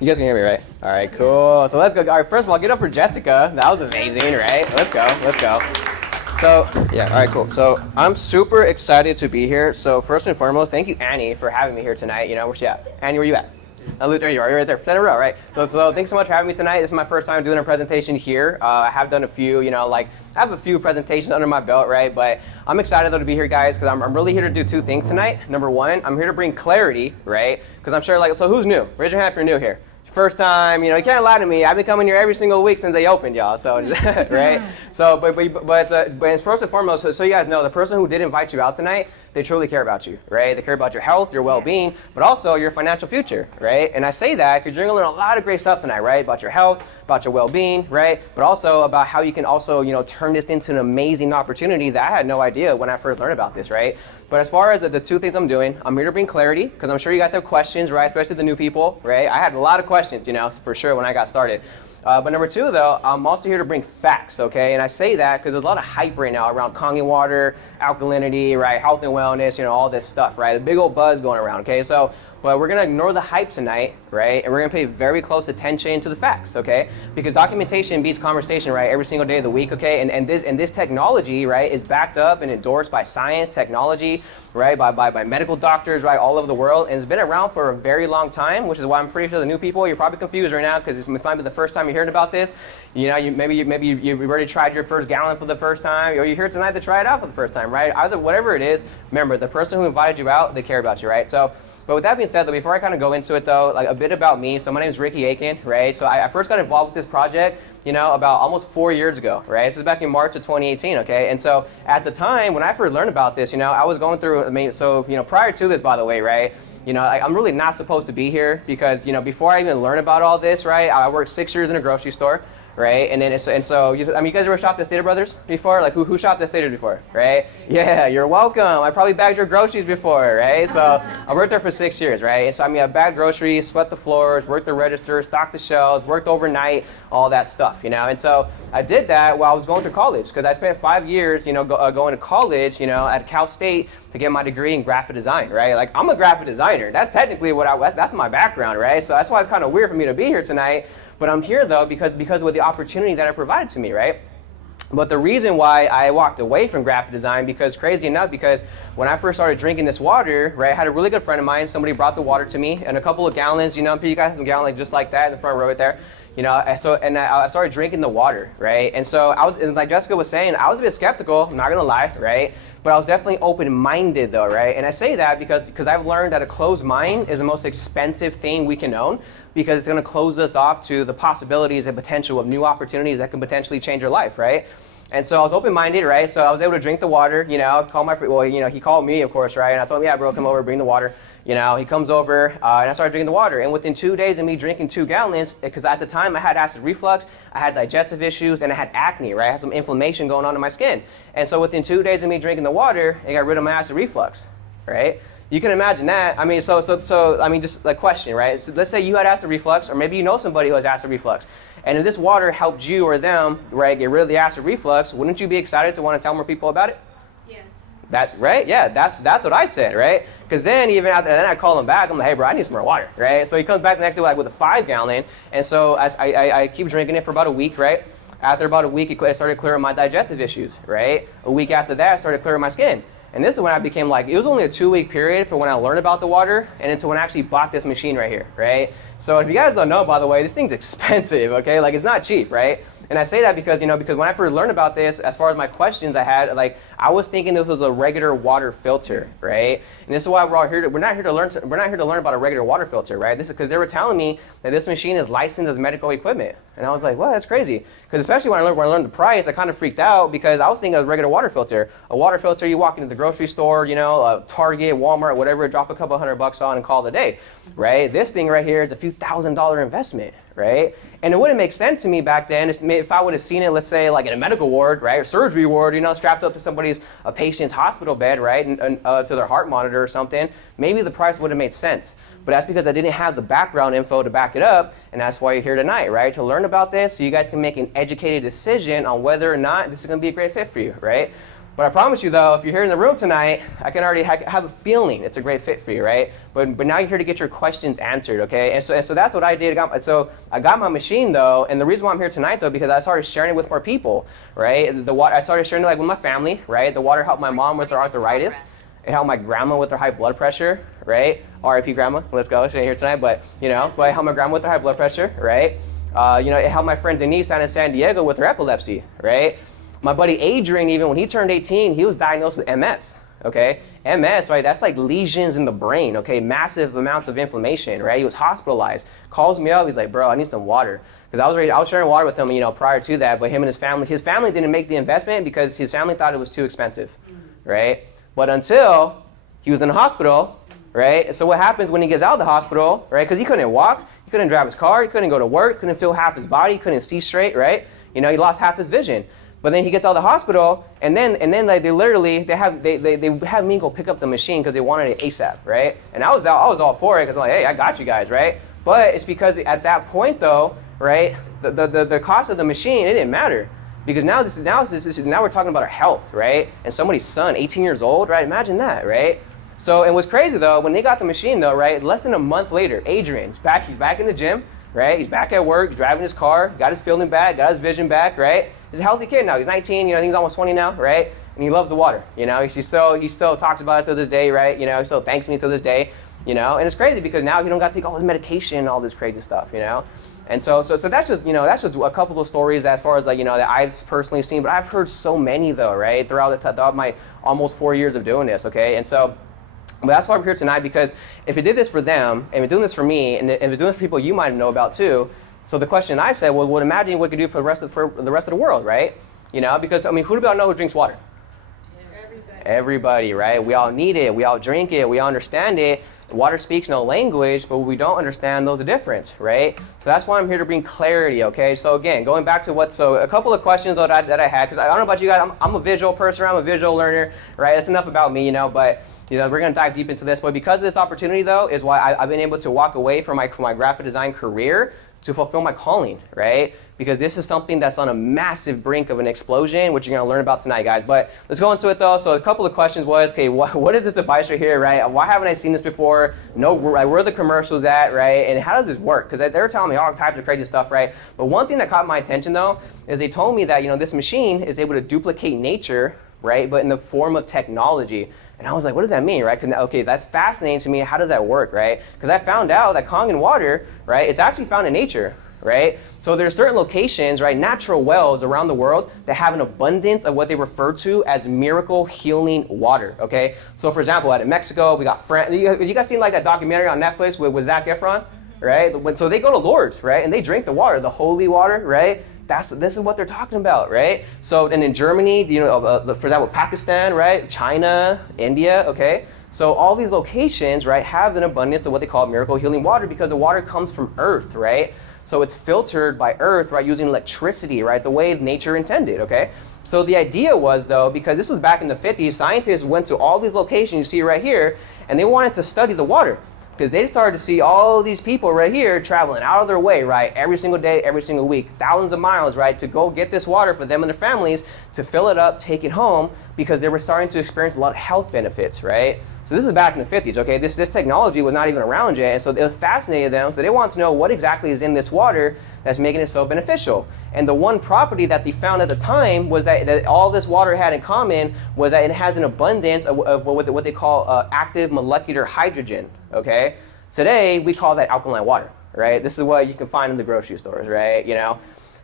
You guys can hear me, right? All right, cool. So let's go. All right, first of all, get up for Jessica. That was amazing, right? Let's go. So, yeah, all right, cool. So I'm super excited to be here. So first and foremost, thank you, Annie, for having me here tonight. You know, where's she at? Annie, where you at? There you are. You're right there. Center row, right? So thanks so much for having me tonight. This is my first time doing a presentation here. I have done a few, I have a few presentations under my belt, right? But I'm excited though to be here, guys, because I'm really here to do two things tonight. Number one, I'm here to bring clarity, right? Because I'm sure, so who's new? Raise your hand if you're new here. First time, you can't lie to me. I've been coming here every single week since they opened, y'all. So, right? So, but first and foremost, so you guys know, the person who did invite you out tonight, they truly care about you, right? They care about your health, your well-being, but also your financial future, right? And I say that because you're gonna learn a lot of great stuff tonight, right? About your health, about your well-being, right? But also about how you can also, turn this into an amazing opportunity that I had no idea when I first learned about this, right? But as far as the two things I'm doing, I'm here to bring clarity because I'm sure you guys have questions, right? Especially the new people, right? I had a lot of questions, for sure when I got started. But number two, though, I'm also here to bring facts, okay? And I say that because there's a lot of hype right now around Kangen water, alkalinity, right? Health and wellness, all this stuff, right? A big old buzz going around, okay? But we're gonna ignore the hype tonight, right? And we're gonna pay very close attention to the facts, okay? Because documentation beats conversation, right? Every single day of the week, okay? And this technology, right, is backed up and endorsed by science, technology, right? By medical doctors, right, all over the world, and it's been around for a very long time, which is why I'm pretty sure the new people, you're probably confused right now because it might be the first time you're hearing about this. Maybe you've already tried your first gallon for the first time, or you're here tonight to try it out for the first time, right? Either whatever it is, remember the person who invited you out, they care about you, right? But with that being said, though, before I kind of go into it, though, a bit about me. So my name is Ricky Aitken, right? So I first got involved with this project, about almost 4 years ago, right? This is back in March of 2018, okay? And so at the time, when I first learned about this, I was going through, prior to this, by the way, right? I'm really not supposed to be here because, before I even learned about all this, right, I worked 6 years in a grocery store. Right, and then you guys ever shopped at Stater Brothers before? Like who shopped at Stater before, right? Yeah, you're welcome. I probably bagged your groceries before, right? So I worked there for 6 years, right? And so I bagged groceries, swept the floors, worked the register, stocked the shelves, worked overnight, all that stuff, And so I did that while I was going to college because I spent 5 years, going to college, at Cal State to get my degree in graphic design, right? Like I'm a graphic designer. That's technically that's my background, right? So that's why it's kind of weird for me to be here tonight. But I'm here though because of the opportunity that it provided to me, right? But the reason why I walked away from graphic design because when I first started drinking this water, right, I had a really good friend of mine, somebody brought the water to me and a couple of gallons, you guys have some gallons just like that in the front row right there. I started drinking the water, right? And so like Jessica was saying, I was a bit skeptical, I'm not gonna lie, right? But I was definitely open-minded though, right? And I say that because I've learned that a closed mind is the most expensive thing we can own because it's gonna close us off to the possibilities and potential of new opportunities that can potentially change your life, right? And so I was open-minded, right? So I was able to drink the water, call my friend, he called me, of course, right? And I told him, yeah, bro, come over, bring the water. He comes over and I started drinking the water. And within 2 days of me drinking 2 gallons, because at the time I had acid reflux, I had digestive issues, and I had acne, right? I had some inflammation going on in my skin. And so within 2 days of me drinking the water, it got rid of my acid reflux, right? You can imagine that. Just a question, right? So let's say you had acid reflux, or maybe you know somebody who has acid reflux. And if this water helped you or them, right, get rid of the acid reflux, wouldn't you be excited to want to tell more people about it? That right? Yeah, that's what I said, right? Because then even after then I call him back. I'm like, hey bro, I need some more water, right? So he comes back the next day with a 5 gallon, and so as I keep drinking it for about a week, right? After about a week, it started clearing my digestive issues, right? A week after that, I started clearing my skin. And this is when I became it was only a 2-week period for when I learned about the water and until when I actually bought this machine right here, right? So if you guys don't know, by the way, this thing's expensive, okay? It's not cheap, right? And I say that because when I first learned about this, as far as my questions I had, I was thinking this was a regular water filter, right? And this is why we're not here to learn about a regular water filter, right? This is because they were telling me that this machine is licensed as medical equipment. And I was like, well, that's crazy. Because especially when I learned the price, I kind of freaked out because I was thinking of a regular water filter. A water filter you walk into the grocery store, Target, Walmart, whatever, drop a couple $100 on and call it a day, right? This thing right here is a few $1,000 investment, right? And it wouldn't make sense to me back then if I would have seen it, let's say, in a medical ward, right, or surgery ward, strapped up to a patient's hospital bed, right, and to their heart monitor or something. Maybe the price would have made sense. But that's because I didn't have the background info to back it up, and that's why you're here tonight, right, to learn about this so you guys can make an educated decision on whether or not this is going to be a great fit for you, right? But I promise you though, if you're here in the room tonight, I can already have a feeling it's a great fit for you, right? But now you're here to get your questions answered, okay? And so that's what I did. So I got my machine though, and the reason why I'm here tonight though, because I started sharing it with more people, right? The water, I started sharing it like with my family, right? The water helped my mom with her arthritis. It helped my grandma with her high blood pressure, right? R.I.P. grandma, let's go, she ain't here tonight, but it helped my grandma with her high blood pressure, right? It helped my friend Denise down in San Diego with her epilepsy, right? My buddy Adrian, even when he turned 18, he was diagnosed with MS, okay? MS, right, that's like lesions in the brain, okay? Massive amounts of inflammation, right? He was hospitalized, calls me up, he's like, bro, I need some water. Because I was sharing water with him, prior to that, but him and his family didn't make the investment because his family thought it was too expensive, right? But until he was in the hospital, right? So what happens when he gets out of the hospital, right? Because he couldn't walk, he couldn't drive his car, he couldn't go to work, couldn't feel half his body, couldn't see straight, right? He lost half his vision. But then he gets out of the hospital, and then like they have me go pick up the machine because they wanted it ASAP, right? And I was all for it because I'm like, hey, I got you guys, right? But it's because at that point though, right, the cost of the machine, it didn't matter. Because now we're talking about our health, right? And somebody's son, 18 years old, right? Imagine that, right? So, and what's crazy though, when they got the machine though, right? Less than a month later, Adrian, he's back in the gym, right? He's back at work, driving his car, got his feeling back, got his vision back, right? He's a healthy kid now. He's 19, I think he's almost 20 now, right? And he loves the water, he still talks about it to this day, right? He still thanks me to this day, and it's crazy because now he don't got to take all his medication, all this crazy stuff, And so that's just a couple of stories as far as that I've personally seen, but I've heard so many though, right? Throughout my almost 4 years of doing this, okay? And so, but that's why we're here tonight, because if it did this for them, and it's doing this for me, and if it's doing this for people you might know about too, so the question I said, well, imagine what it could do for the rest of the world, right? Because who do we all know who drinks water? Everybody, right? We all need it, we all drink it, we all understand it. Water speaks no language, but what we don't understand knows the difference, right? So that's why I'm here to bring clarity, okay? So again, going back to a couple of questions that I had, because I don't know about you guys, I'm a visual person, I'm a visual learner, right? That's enough about me, but we're going to dive deep into this. But because of this opportunity, though, is why I've been able to walk away from my graphic design career to fulfill my calling, right? Because this is something that's on a massive brink of an explosion, which you're going to learn about tonight, guys. But let's go into it, though. So a couple of questions was, okay, what is this device right here, right? Why haven't I seen this before? No, where are the commercials at, right? And how does this work? Because they were telling me all types of crazy stuff, right? But one thing that caught my attention, though, is they told me that, this machine is able to duplicate nature, right? But in the form of technology. And I was like, what does that mean, right? Okay, that's fascinating to me. How does that work, right? Because I found out that Kangen water, right, it's actually found in nature, right? So there's certain locations, right, natural wells around the world that have an abundance of what they refer to as miracle healing water, okay? So for example, out in Mexico, we got France. You guys seen like that documentary on Netflix with Zac Efron, right? So they go to Lourdes, right, and they drink the water, the holy water, right? This is what they're talking about, right? So, and in Germany, for example, Pakistan, right? China, India, okay? So all these locations, right, have an abundance of what they call miracle healing water because the water comes from earth, right? So it's filtered by earth, right, using electricity, right, the way nature intended, okay? So the idea was, though, because this was back in the 50s, scientists went to all these locations you see right here, and they wanted to study the water. Because they started to see all these people right here traveling out of their way, right, every single day, every single week, thousands of miles, right, to go get this water for them and their families, to fill it up, take it home, because they were starting to experience a lot of health benefits, right? So this is back in the 50s, okay? This technology was not even around yet, and so it fascinated them, so they wanted to know what exactly is in this water that's making it so beneficial. And the one property that they found at the time was that all this water had in common was that it has an abundance of what they call active molecular hydrogen, okay? Today, we call that alkaline water, right? This is what you can find in the grocery stores, right?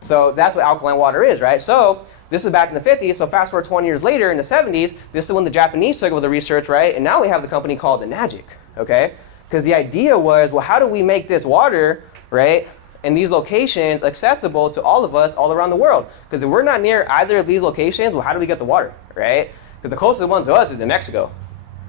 So that's what alkaline water is, right? So this is back in the 50s, so fast forward 20 years later in the 70s, this is when the Japanese took over the research, right? And now we have the company called Enagic, okay? Because the idea was, well, how do we make this water, right, in these locations accessible to all of us all around the world? Because if we're not near either of these locations, well, how do we get the water, right? Because the closest one to us is in Mexico,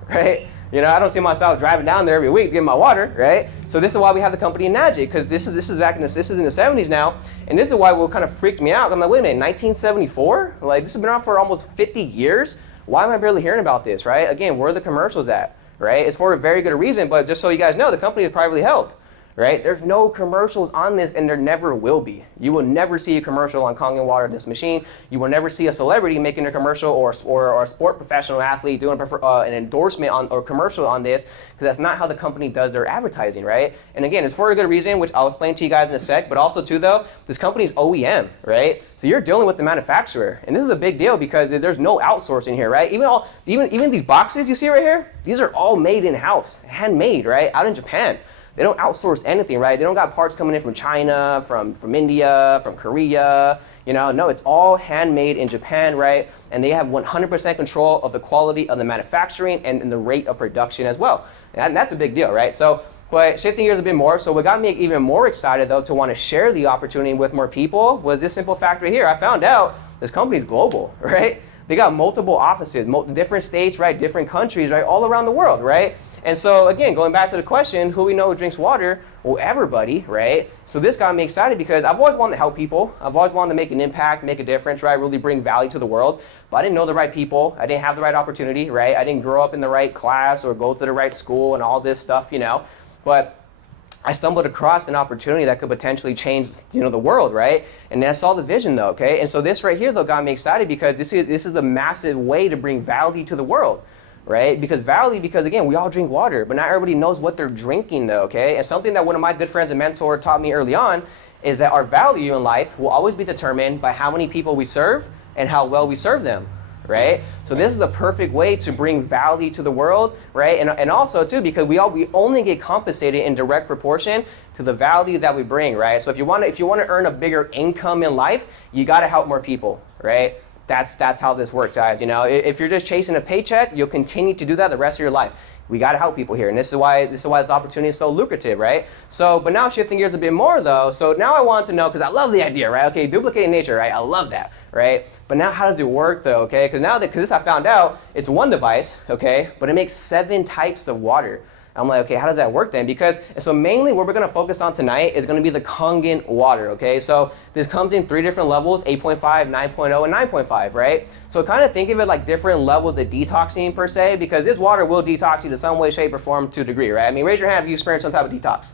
right? I don't see myself driving down there every week to get my water, right? So this is why we have the company Enagic, because this is in the 70s now, and this is why what kind of freaked me out. I'm like, wait a minute, 1974? Like, this has been around for almost 50 years? Why am I barely hearing about this, right? Again, where are the commercials at, right? It's for a very good reason, but just so you guys know, the company is privately held, right? There's no commercials on this, and there never will be. You will never see a commercial on Kangen water, this machine. You will never see a celebrity making a commercial or a sport professional athlete doing an endorsement on or commercial on this, because that's not how the company does their advertising, right? And again, it's for a good reason, which I'll explain to you guys in a sec, but also too though, this company is OEM, right? So you're dealing with the manufacturer, and this is a big deal because there's no outsourcing here, right? Even these boxes you see right here, these are all made in-house, handmade, right? Out in Japan. They don't outsource anything, right? They don't got parts coming in from China, from India, from Korea, no, it's all handmade in Japan, right? And they have 100% control of the quality of the manufacturing and the rate of production as well. And that's a big deal, right? So, but shifting gears a bit more, so what got me even more excited though to want to share the opportunity with more people was this simple fact right here. I found out this company's global, right? They got multiple offices, different states, right? Different countries, right? All around the world, right? And so again, going back to the question, who we know drinks water? Well, everybody, right? So this got me excited because I've always wanted to help people. I've always wanted to make an impact, make a difference, right? Really bring value to the world. But I didn't know the right people. I didn't have the right opportunity, right? I didn't grow up in the right class or go to the right school and all this stuff, But I stumbled across an opportunity that could potentially change, the world, right? And then I saw the vision though, okay? And so this right here though got me excited because this is a massive way to bring value to the world. Right? Because again, we all drink water, but not everybody knows what they're drinking though, okay? And something that one of my good friends and mentor taught me early on is that our value in life will always be determined by how many people we serve and how well we serve them, right? So this is the perfect way to bring value to the world, right? And also too, because we only get compensated in direct proportion to the value that we bring, right? So if you want to earn a bigger income in life, you got to help more people, right? That's how this works, guys. If you're just chasing a paycheck, you'll continue to do that the rest of your life. We got to help people here, and this is why this opportunity is so lucrative, right? So, but now shifting gears a bit more though. So now I want to know, because I love the idea, right? Okay, duplicating nature, right? I love that, right? But now how does it work though? Okay, because this I found out, it's one device, okay, but it makes 7 types of water. I'm like, okay, how does that work then? And so mainly what we're gonna focus on tonight is gonna be the Kangen water, okay? So this comes in 3 different levels, 8.5, 9.0, and 9.5, right? So kind of think of it like different levels of detoxing per se, because this water will detox you to some way, shape, or form to a degree, right? I mean, raise your hand if you experience some type of detox,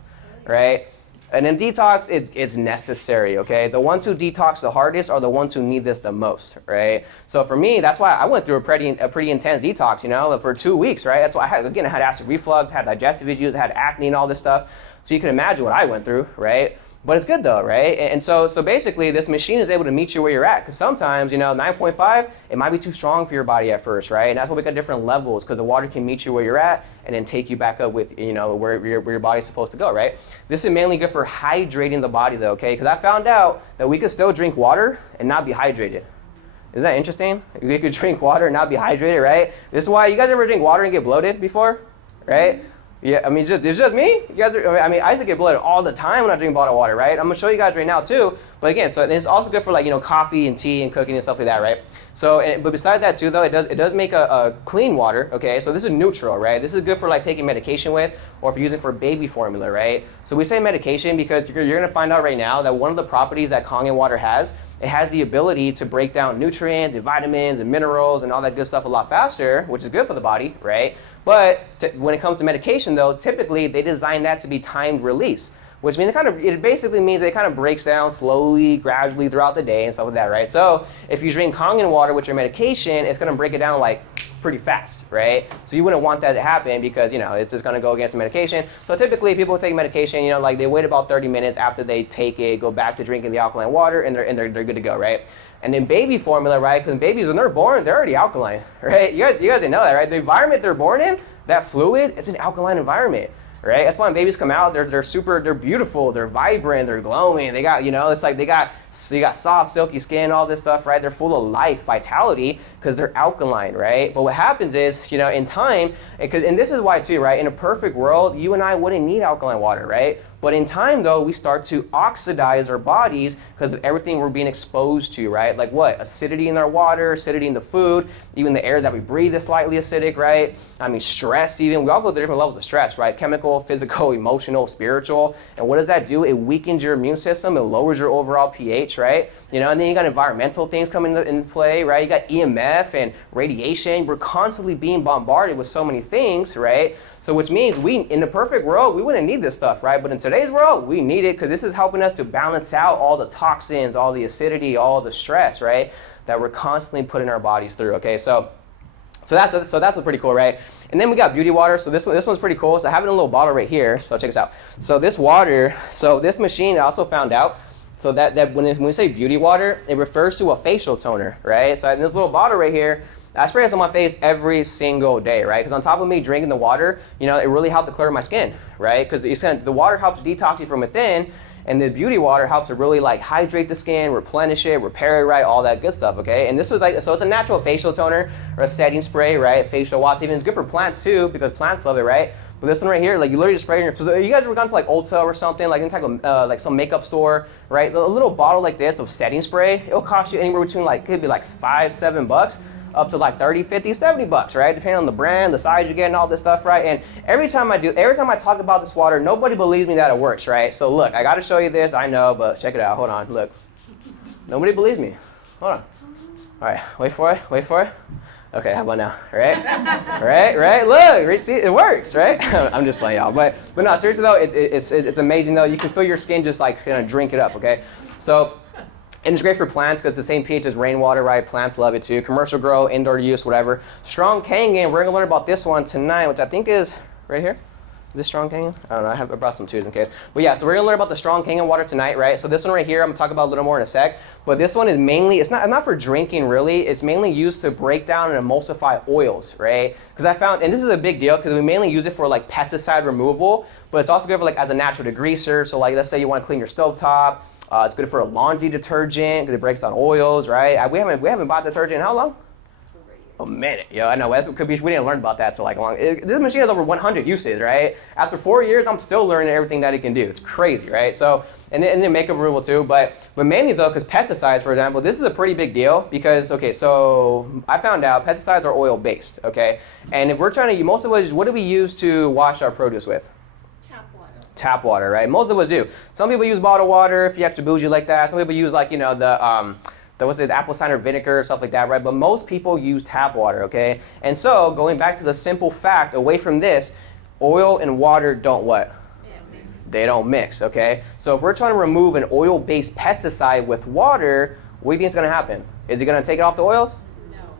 right? And in detox, it's necessary, okay? The ones who detox the hardest are the ones who need this the most, right? So for me, that's why I went through a pretty intense detox, for 2 weeks, right? That's why I had acid reflux, had digestive issues, had acne and all this stuff. So you can imagine what I went through, right? But it's good though, right? And so basically this machine is able to meet you where you're at, because sometimes, 9.5, it might be too strong for your body at first, right? And that's why we got different levels, because the water can meet you where you're at and then take you back up with, where your body's supposed to go, right? This is mainly good for hydrating the body though, okay? Because I found out that we could still drink water and not be hydrated. Isn't that interesting? We could drink water and not be hydrated, right? This is why, you guys ever drink water and get bloated before, right? Yeah, I mean, it's just me. You guys I used to get bloated all the time when I drink bottled water, right? I'm gonna show you guys right now too. But again, so it's also good for like, coffee and tea and cooking and stuff like that, right? So, but besides that too, though, it does make a clean water, okay? So this is neutral, right? This is good for like taking medication with, or if you're using it for baby formula, right? So we say medication because you're gonna find out right now that one of the properties that Kangen water has, it has the ability to break down nutrients and vitamins and minerals and all that good stuff a lot faster, which is good for the body, right? But when it comes to medication though, typically they design that to be timed release, which means it basically means that it kind of breaks down slowly, gradually throughout the day and stuff like that, right? So if you drink Kangen water with your medication, it's gonna break it down like pretty fast, right? So you wouldn't want that to happen because, it's just gonna go against the medication. So typically people who take medication, like they wait about 30 minutes after they take it, go back to drinking the alkaline water, and they're good to go, right? And then baby formula, right? Because babies, when they're born, they're already alkaline, right? You guys didn't know that, right? The environment they're born in, that fluid, it's an alkaline environment, right? That's why when babies come out, they're beautiful, they're vibrant, they're glowing. They got, it's like they got soft, silky skin, all this stuff, right? They're full of life, vitality, because they're alkaline, right? But what happens is, in time, and this is why too, right? In a perfect world, you and I wouldn't need alkaline water, right? But in time though, we start to oxidize our bodies because of everything we're being exposed to, right? Like what? Acidity in our water, acidity in the food, even the air that we breathe is slightly acidic, right? I mean, stress even. We all go through different levels of stress, right? Chemical, physical, emotional, spiritual. And what does that do? It weakens your immune system. It lowers your overall pH. pH, right? You know, and then you got environmental things coming into play, right? You got EMF and radiation. We're constantly being bombarded with so many things, right? So which means in the perfect world, we wouldn't need this stuff, right? But in today's world, we need it because this is helping us to balance out all the toxins, all the acidity, all the stress, right? That we're constantly putting our bodies through, okay? So that's what's pretty cool, right? And then we got beauty water. So this one's pretty cool. So I have it in a little bottle right here. So check this out. So this water, so this machine I also found out, so that when we say beauty water, it refers to a facial toner, right? So in this little bottle right here, I spray this on my face every single day, right? Because on top of me drinking the water, you know, it really helped to clear my skin, right? Because the water helps detox you from within, and the beauty water helps to really like hydrate the skin, replenish it, repair it, right? All that good stuff, okay? And this was like, so it's a natural facial toner or a setting spray, right? Facial wash, even it's good for plants too, because plants love it, right? But this one right here, like you literally just spray it in your, so you guys ever gone to like Ulta or something, like any type of, like some makeup store, right? A little bottle like this of setting spray, it'll cost you anywhere between like, could be like $5-7, up to like 30, 50, 70 bucks, right? Depending on the brand, the size you get, and all this stuff, right? And every time I talk about this water, nobody believes me that it works, right? So look, I gotta show you this, I know, but check it out, hold on, look. Nobody believes me. Hold on. All right, wait for it. Okay, how about now, right? right, look, see, it works, right? I'm just playing y'all, but no, seriously though, it's amazing though. You can feel your skin just like kind of drink it up, okay? So, and it's great for plants because it's the same pH as rainwater, right? Plants love it too. Commercial grow, indoor use, whatever. Strong Kangen, we're gonna learn about this one tonight, which I think is right here. This Strong Kangen? I don't know, I brought some twos in case. But yeah, so we're gonna learn about the Strong Kangen water tonight, right? So this one right here, I'm gonna talk about a little more in a sec. But this one is mainly, it's not for drinking really, it's mainly used to break down and emulsify oils, right? Because I found, and this is a big deal because we mainly use it for like pesticide removal, but it's also good for like as a natural degreaser. So like let's say you wanna clean your stovetop. It's good for a laundry detergent because it breaks down oils, right? We haven't bought detergent in how long? A minute, yo. I know we didn't learn about that till like long. This machine has over 100 uses, right? After 4 years, I'm still learning everything that it can do. It's crazy, right? So and then makeup removal too, but mainly though, because pesticides, for example, this is a pretty big deal because okay, so I found out pesticides are oil based, okay, and if we're trying to use most of what do we use to wash our produce with? Tap water, right? Most of us do. Some people use bottled water if you're extra bougie like that. Some people use like, you know, the apple cider vinegar, stuff like that, right? But most people use tap water, okay? And so going back to the simple fact, away from this, oil and water don't what? They don't mix, okay? So if we're trying to remove an oil-based pesticide with water, what do you think is gonna happen? Is it gonna take it off the oils?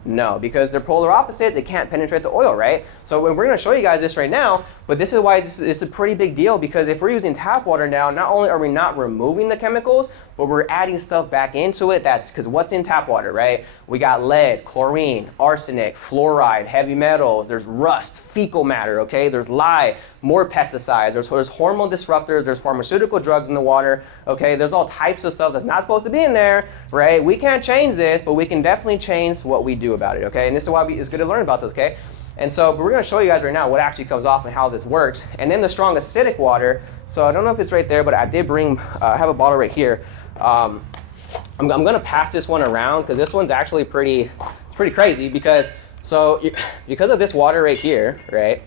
No, because they're polar opposite. They can't penetrate the oil, right? So we're going to show you guys this right now, but this is why it's a pretty big deal because if we're using tap water now, not only are we not removing the chemicals, but we're adding stuff back into it. That's because what's in tap water, right? We got lead, chlorine, arsenic, fluoride, heavy metals, there's rust, fecal matter, okay? There's lye, more pesticides, there's hormone disruptors, there's pharmaceutical drugs in the water, okay? There's all types of stuff that's not supposed to be in there, right? We can't change this, but we can definitely change what we do about it, okay? And this is why it's good to learn about this, okay? And so, but we're going to show you guys right now what actually comes off and how this works. And then the strong acidic water, so I don't know if it's right there, but I did bring, I have a bottle right here. I'm going to pass this one around because this one's actually pretty crazy because of this water right here, right?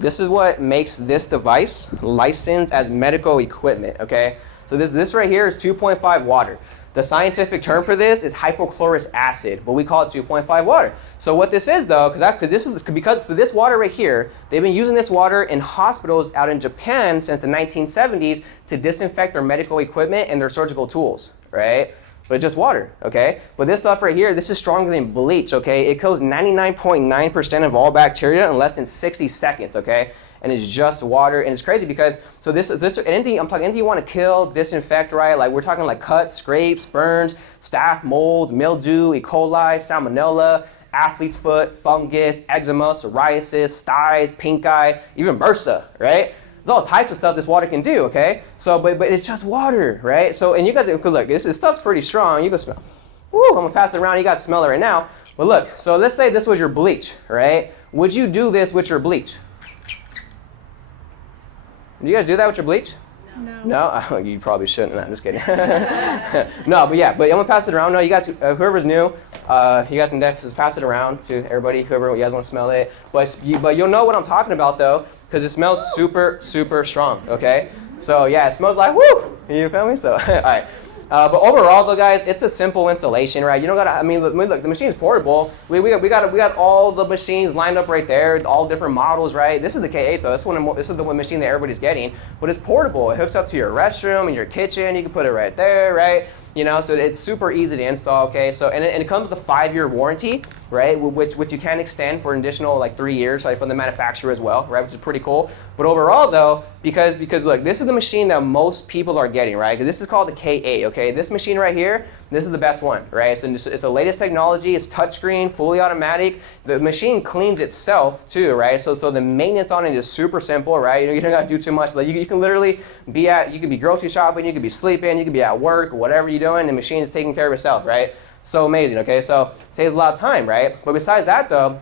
This is what makes this device licensed as medical equipment, okay? So this right here is 2.5 water. The scientific term for this is hypochlorous acid, but we call it 2.5 water. So what this is though, because this water right here, they've been using this water in hospitals out in Japan since the 1970s to disinfect their medical equipment and their surgical tools, right? But it's just water, okay? But this stuff right here, this is stronger than bleach, okay? It kills 99.9% of all bacteria in less than 60 seconds, okay? And it's just water, and it's crazy because anything you want to kill, disinfect, right? Like we're talking like cuts, scrapes, burns, staph, mold, mildew, E. coli, salmonella, athlete's foot, fungus, eczema, psoriasis, styes, pink eye, even MRSA, right? There's all types of stuff this water can do, okay? So, but it's just water, right? So, and you guys could look, this stuff's pretty strong. You can smell. Woo, I'm gonna pass it around. You guys smell it right now. But look, so let's say this was your bleach, right? Would you do this with your bleach? Do you guys do that with your bleach? No. No? Oh, you probably shouldn't. No, I'm just kidding. No, but yeah, but I'm gonna pass it around. No, you guys, whoever's new, you guys can definitely pass it around to everybody, whoever you guys want to smell it. But you'll know what I'm talking about though, because it smells super, super strong, okay? So yeah, it smells like, woo! You feel me? So, all right. But overall, though, guys, it's a simple installation, right? You don't gotta. I mean, look, the machine is portable. We got all the machines lined up right there, all different models, right? This is the K8 though. This is the one machine that everybody's getting, but it's portable. It hooks up to your restroom and your kitchen. You can put it right there, right? You know, so it's super easy to install. Okay, so and it comes with a 5-year warranty, right? Which you can extend for an additional like 3 years, like from the manufacturer as well, right? Which is pretty cool. But overall, though, because look, this is the machine that most people are getting, right? Because this is called the K8. Okay, this machine right here, this is the best one, right? So it's the latest technology. It's touchscreen, fully automatic. The machine cleans itself too, right? So the maintenance on it is super simple, right? You don't got to do too much. Like you can literally you could be grocery shopping, you could be sleeping, you could be at work, whatever you're doing. The machine is taking care of itself, right? So amazing. Okay, so saves a lot of time, right? But besides that, though,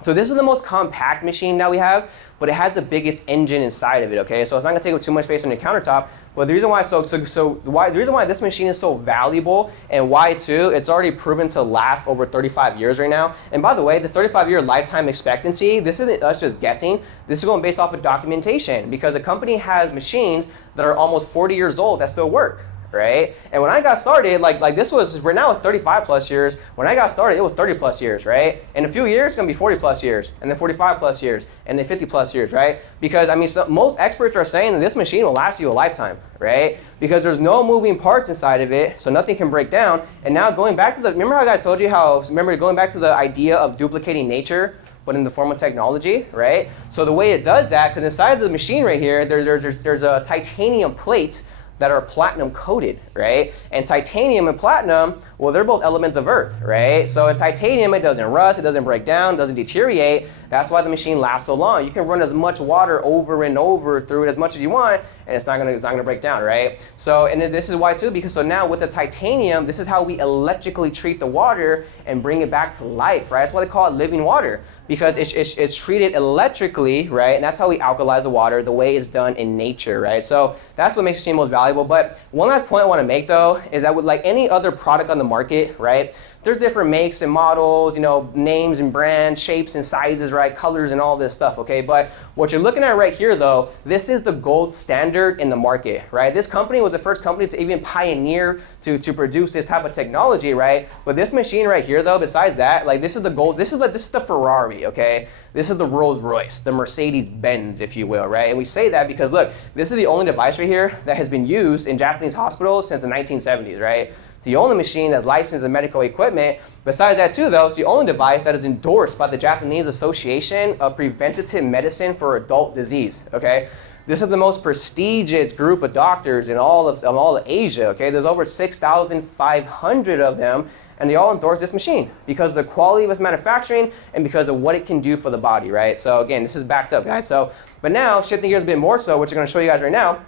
so this is the most compact machine that we have, but it has the biggest engine inside of it. Okay, so it's not gonna take up too much space on your countertop. But the reason why the reason why this machine is so valuable and why too, it's already proven to last over 35 years right now. And by the way, this 35-year lifetime expectancy, this isn't us just guessing. This is going based off of documentation because the company has machines that are almost 40 years old that still work. Right? And when I got started, like this was, right now it's 35 plus years. When I got started, it was 30 plus years, right? In a few years, it's gonna be 40 plus years, and then 45 plus years, and then 50 plus years, right? Because I mean, most experts are saying that this machine will last you a lifetime, right? Because there's no moving parts inside of it, so nothing can break down. And now going back to remember how I guys told you going back to the idea of duplicating nature, but in the form of technology, right? So the way it does that, because inside of the machine right here, there's a titanium plate that are platinum coated, right? And titanium and platinum, well, they're both elements of Earth, right? So in titanium, it doesn't rust, it doesn't break down, it doesn't deteriorate. That's why the machine lasts so long. You can run as much water over and over through it as much as you want, and it's not gonna break down, right? So, and this is why too, because so now with the titanium, this is how we electrically treat the water and bring it back to life, right? That's why they call it living water, because it's treated electrically, right? And that's how we alkalize the water, the way it's done in nature, right? So that's what makes the machine most valuable. But one last point I want to make though is that with like any other product on the market, right? There's different makes and models, you know, names and brands, shapes and sizes, right? Colors and all this stuff, okay? But what you're looking at right here though, this is the gold standard in the market, right? This company was the first company to even pioneer to produce this type of technology, right? But this machine right here though, besides that, like this is the gold, this is the Ferrari, okay? This is the Rolls Royce, the Mercedes Benz, if you will, right? And we say that because look, this is the only device right here that has been used in Japanese hospitals since the 1970s, right? The only machine that's licensed in medical equipment. Besides that too though, it's the only device that is endorsed by the Japanese Association of Preventative Medicine for Adult Disease, okay? This is the most prestigious group of doctors in all of Asia, okay? There's over 6,500 of them, and they all endorse this machine because of the quality of its manufacturing and because of what it can do for the body, right? So again, this is backed up, guys. So, but now, shifting gears a bit more so, which I'm gonna show you guys right now.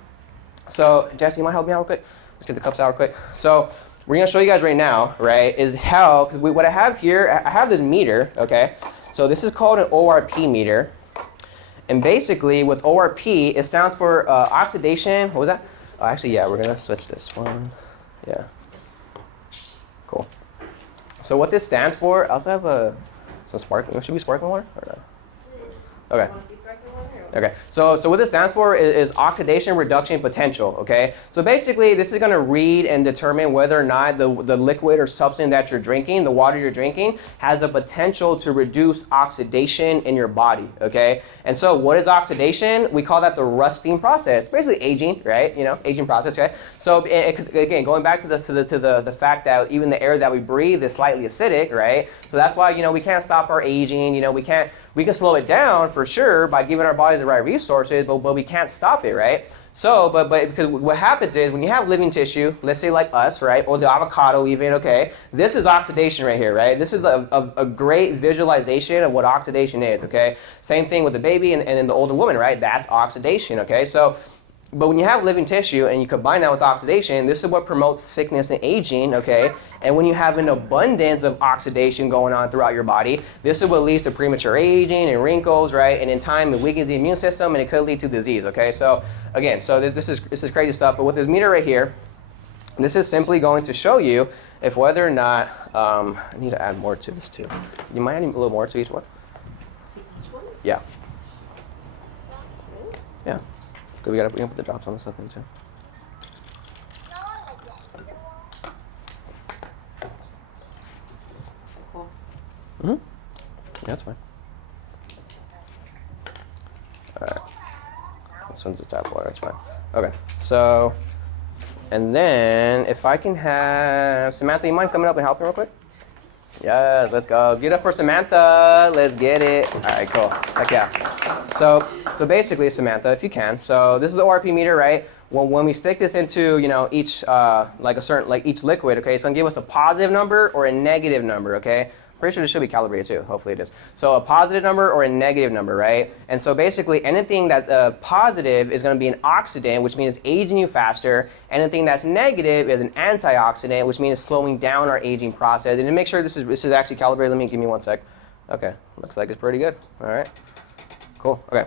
So, Jesse, you might help me out real quick? Let's get the cups out real quick. So, we're gonna show you guys right now, right, is how, because what I have here, I have this meter, okay? So this is called an ORP meter. And basically with ORP, it stands for oxidation, what was that? Oh, actually, yeah, we're gonna switch this one. Yeah, cool. So what this stands for, I also have some sparkling, should we sparkling water or no? Okay. Okay, so what this stands for is oxidation reduction potential, okay? So basically, this is gonna read and determine whether or not the liquid or substance that you're drinking, the water you're drinking, has the potential to reduce oxidation in your body, okay? And so what is oxidation? We call that the rusting process, basically aging, right? You know, aging process, okay? So again, going back to the fact that even the air that we breathe is slightly acidic, right? So that's why, you know, we can't stop our aging, you know, we can slow it down for sure by giving our bodies the right resources, but we can't stop it, right? So, but because what happens is when you have living tissue, let's say like us, right, or the avocado even, okay, this is oxidation right here, right? This is a great visualization of what oxidation is, okay? Same thing with the baby and then the older woman, right? That's oxidation, okay? So, but when you have living tissue and you combine that with oxidation, this is what promotes sickness and aging, okay? And when you have an abundance of oxidation going on throughout your body, this is what leads to premature aging and wrinkles, right? And in time, it weakens the immune system and it could lead to disease, okay? So again, so this is crazy stuff. But with this meter right here, this is simply going to show you if whether or not, I need to add more to this too. You might add a little more to each one? Yeah. Yeah. Because we gotta put the drops on and stuff in too. That's fine. All right. This one's a tap water. That's fine. Okay. So, and then if I can have Samantha, you mind coming up and helping real quick? Yes, let's go. Get up for Samantha. Let's get it. All right, cool. Heck yeah. So basically, Samantha, if you can. So this is the ORP meter, right? When we stick this into, each each liquid, okay, it's gonna give us a positive number or a negative number, okay? Pretty sure this should be calibrated too. Hopefully it is. So a positive number or a negative number, right? And so basically anything that's positive is going to be an oxidant, which means it's aging you faster. Anything that's negative is an antioxidant, which means it's slowing down our aging process. And to make sure this is actually calibrated, give me 1 sec. Okay, looks like it's pretty good. All right, cool. Okay.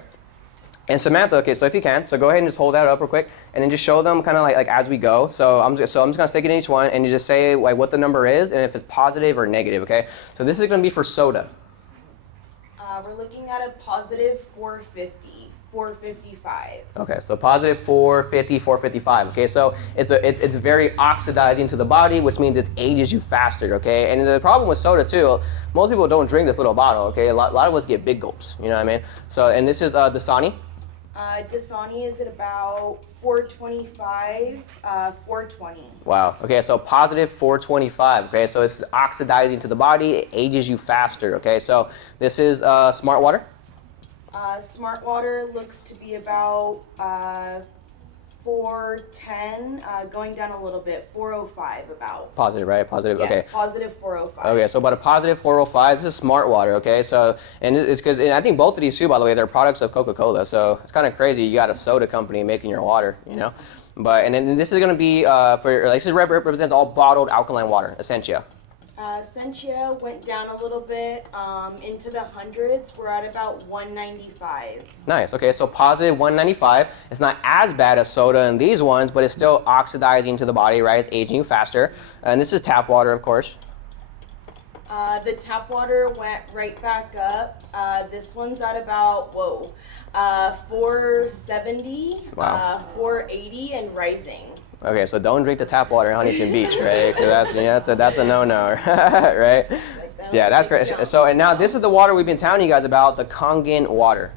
And Samantha, okay, so if you can, so go ahead and just hold that up real quick, and then just show them kind of like as we go. So I'm just gonna stick it in each one, and you just say like what the number is, and if it's positive or negative, okay? So this is gonna be for soda. We're looking at a positive 450, 455. Okay, so positive 450, 455. Okay, so it's very oxidizing to the body, which means it ages you faster. Okay, and the problem with soda too, most people don't drink this little bottle. Okay, a lot of us get big gulps. You know what I mean? So, and this is Dasani. Dasani is at about 425, 420. Wow. Okay, so positive 425. Okay, so it's oxidizing to the body. It ages you faster. Okay, so this is Smart Water. Smart Water looks to be about 410, going down a little bit, 405 about. Positive, right? Positive, yes, okay. Positive 405. Okay, so about a positive 405. This is Smart Water, okay? So, and it's because, and I think both of these too, by the way, they're products of Coca-Cola. So it's kind of crazy. You got a soda company making your water, But, and then this is going to be this represents all bottled alkaline water, Essentia. Essentia went down a little bit into the hundreds. We're at about 195. Nice. Okay, so positive 195. It's not as bad as soda in these ones, but it's still oxidizing to the body, right? It's aging you faster. And this is tap water, of course. The tap water went right back up. This one's at about 470, wow. 480, and rising. Okay, so don't drink the tap water in Huntington Beach, right? Because that's a no-no, right? Yeah, that's great. So, and now this is the water we've been telling you guys about, the Kangen water.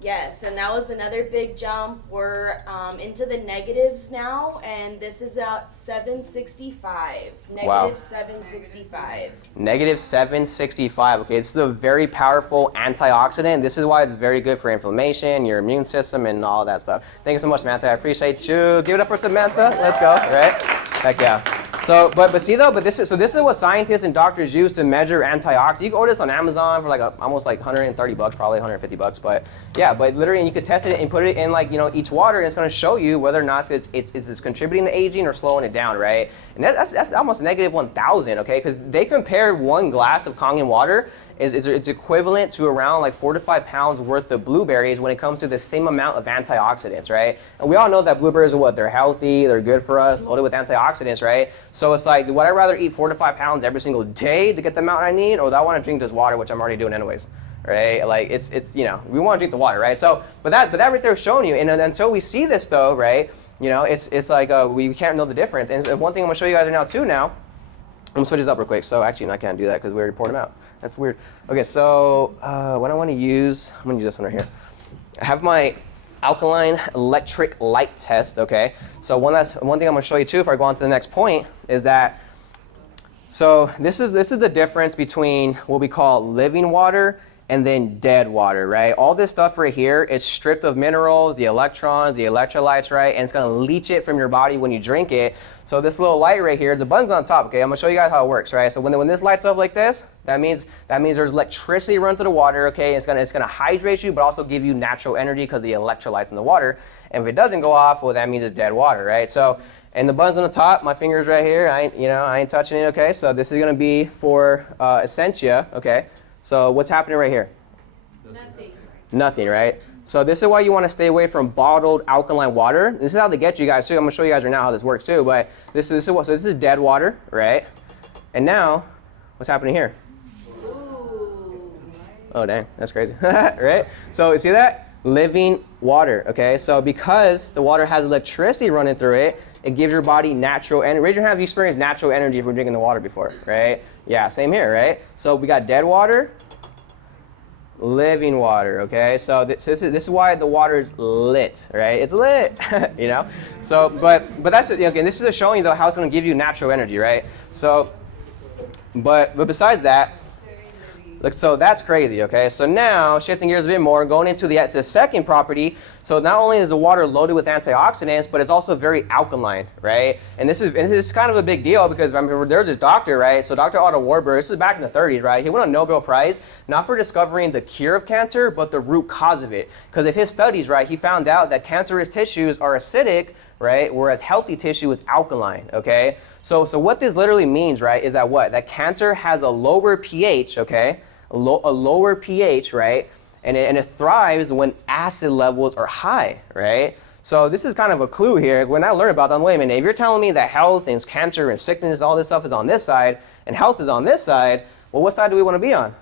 Yes, and that was another big jump. We're into the negatives now, and this is at 765. Wow. Negative 765. Negative 765. Okay, this is a very powerful antioxidant. This is why it's very good for inflammation, your immune system, and all that stuff. Thank you so much, Samantha. I appreciate you. Give it up for Samantha. Let's go. Right? Heck yeah. So, but see though, this is what scientists and doctors use to measure antioxidants. You can order this on Amazon for almost like $130, probably $150. But yeah, but literally, and you could test it and put it in each water, and it's going to show you whether or not it's contributing to aging or slowing it down, right? And that's almost negative 1,000, okay? Because they compared 1 glass of Kangen water it's equivalent to around like 4 to 5 pounds worth of blueberries when it comes to the same amount of antioxidants, right? And we all know that blueberries are they're healthy, they're good for us, loaded with antioxidants, right? So it's like, would I rather eat 4 to 5 pounds every single day to get the amount I need, or do I want to drink this water, which I'm already doing anyways? Right? Like it's we want to drink the water, right? So, but that right there is showing you, and until we see this though, right? It's like we can't know the difference. And one thing I'm gonna show you guys now too. Now, I'm gonna switch this up real quick. So actually, I can't do that because we already poured them out. That's weird. Okay, so what I want to use, I'm gonna use this one right here. I have my alkaline electric light test. Okay, so one thing I'm gonna show you too. If I go on to the next point, is that. So this is the difference between what we call living water and then dead water, right? All this stuff right here is stripped of minerals, the electrons, the electrolytes, right? And it's gonna leach it from your body when you drink it. So this little light right here, the button's on top, okay? I'm gonna show you guys how it works, right? So when this lights up like this, that means there's electricity run through the water, okay? It's gonna hydrate you, but also give you natural energy because of the electrolytes in the water. And if it doesn't go off, well, that means it's dead water, right? So, and the button's on the top, my finger's right here, I ain't touching it, okay? So this is gonna be for Essentia, okay? So what's happening right here? Nothing, right? So this is why you want to stay away from bottled alkaline water. This is how they get you guys too. I'm gonna show you guys right now how this works too. But this is dead water, right? And now, what's happening here? Ooh. Oh dang, that's crazy, right? So you see that? Living water, okay? So because the water has electricity running through it, it gives your body natural energy. Raise your hand if you experienced natural energy if you're drinking the water before, right? Yeah, same here, right? So we got dead water, Living water, okay? So this is why the water is lit, right? It's lit, you know? So, but that's, again, this is just showing, though, how it's going to give you natural energy, right? So, but besides that, look, so that's crazy, okay? So now, shifting gears a bit more, going into the second property. So not only is the water loaded with antioxidants, but it's also very alkaline, right? And this is kind of a big deal because I remember there's this doctor, right? So Dr. Otto Warburg, this is back in the 30s, right? He won a Nobel Prize, not for discovering the cure of cancer, but the root cause of it. Because of his studies, right, he found out that cancerous tissues are acidic, right? Whereas healthy tissue is alkaline, okay? So what this literally means, right, is that what? That cancer has a lower pH, okay? A lower pH, right? And it thrives when acid levels are high, right? So this is kind of a clue here. When I learn about that, wait a minute, if you're telling me that health and cancer and sickness, all this stuff is on this side, and health is on this side, well, what side do we want to be on?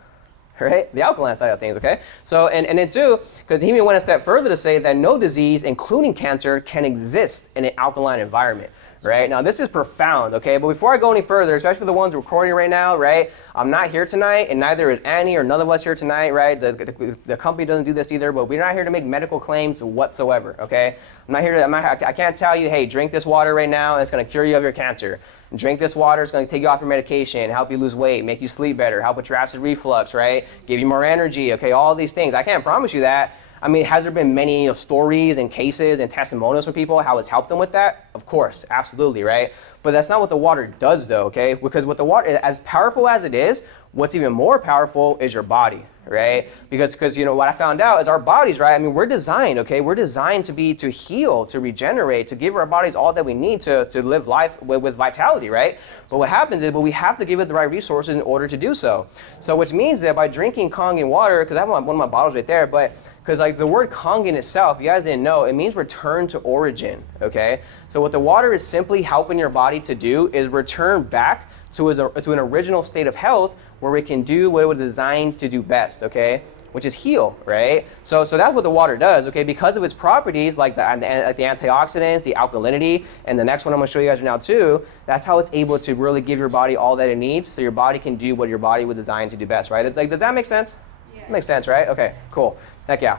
Right? The alkaline side of things, okay? So, and then too, because he even went a step further to say that no disease, including cancer, can exist in an alkaline environment. Right? Now, this is profound, okay? But before I go any further, especially the ones recording right now, right? I'm not here tonight, and neither is Annie or none of us here tonight, right? The company doesn't do this either, but we're not here to make medical claims whatsoever, okay? I can't tell you, hey, drink this water right now, and it's going to cure you of your cancer. Drink this water, it's going to take you off your medication, help you lose weight, make you sleep better, help with your acid reflux, right? Give you more energy, okay? All these things. I can't promise you that. I mean, has there been many stories and cases and testimonials from people how it's helped them with that? Of course, absolutely, right? But that's not what the water does, though, okay? Because with the water, as powerful as it is, what's even more powerful is your body, right? Because you know what I found out is our bodies, right? I mean, we're designed, okay? We're designed to heal, to regenerate, to give our bodies all that we need to live life with vitality, right? But what happens is, we have to give it the right resources in order to do so. So which means that by drinking Kangen water, because I have one of my bottles right there, but because like the word Kangen itself, you guys didn't know, it means return to origin, okay? So what the water is simply helping your body to do is return back to an original state of health where it can do what it was designed to do best, okay? Which is heal, right? So that's what the water does, okay? Because of its properties, like the antioxidants, the alkalinity, and the next one I'm gonna show you guys right now too, that's how it's able to really give your body all that it needs so your body can do what your body was designed to do best, right? Like, does that make sense? Yes. Makes sense, right? Okay, cool. Heck yeah.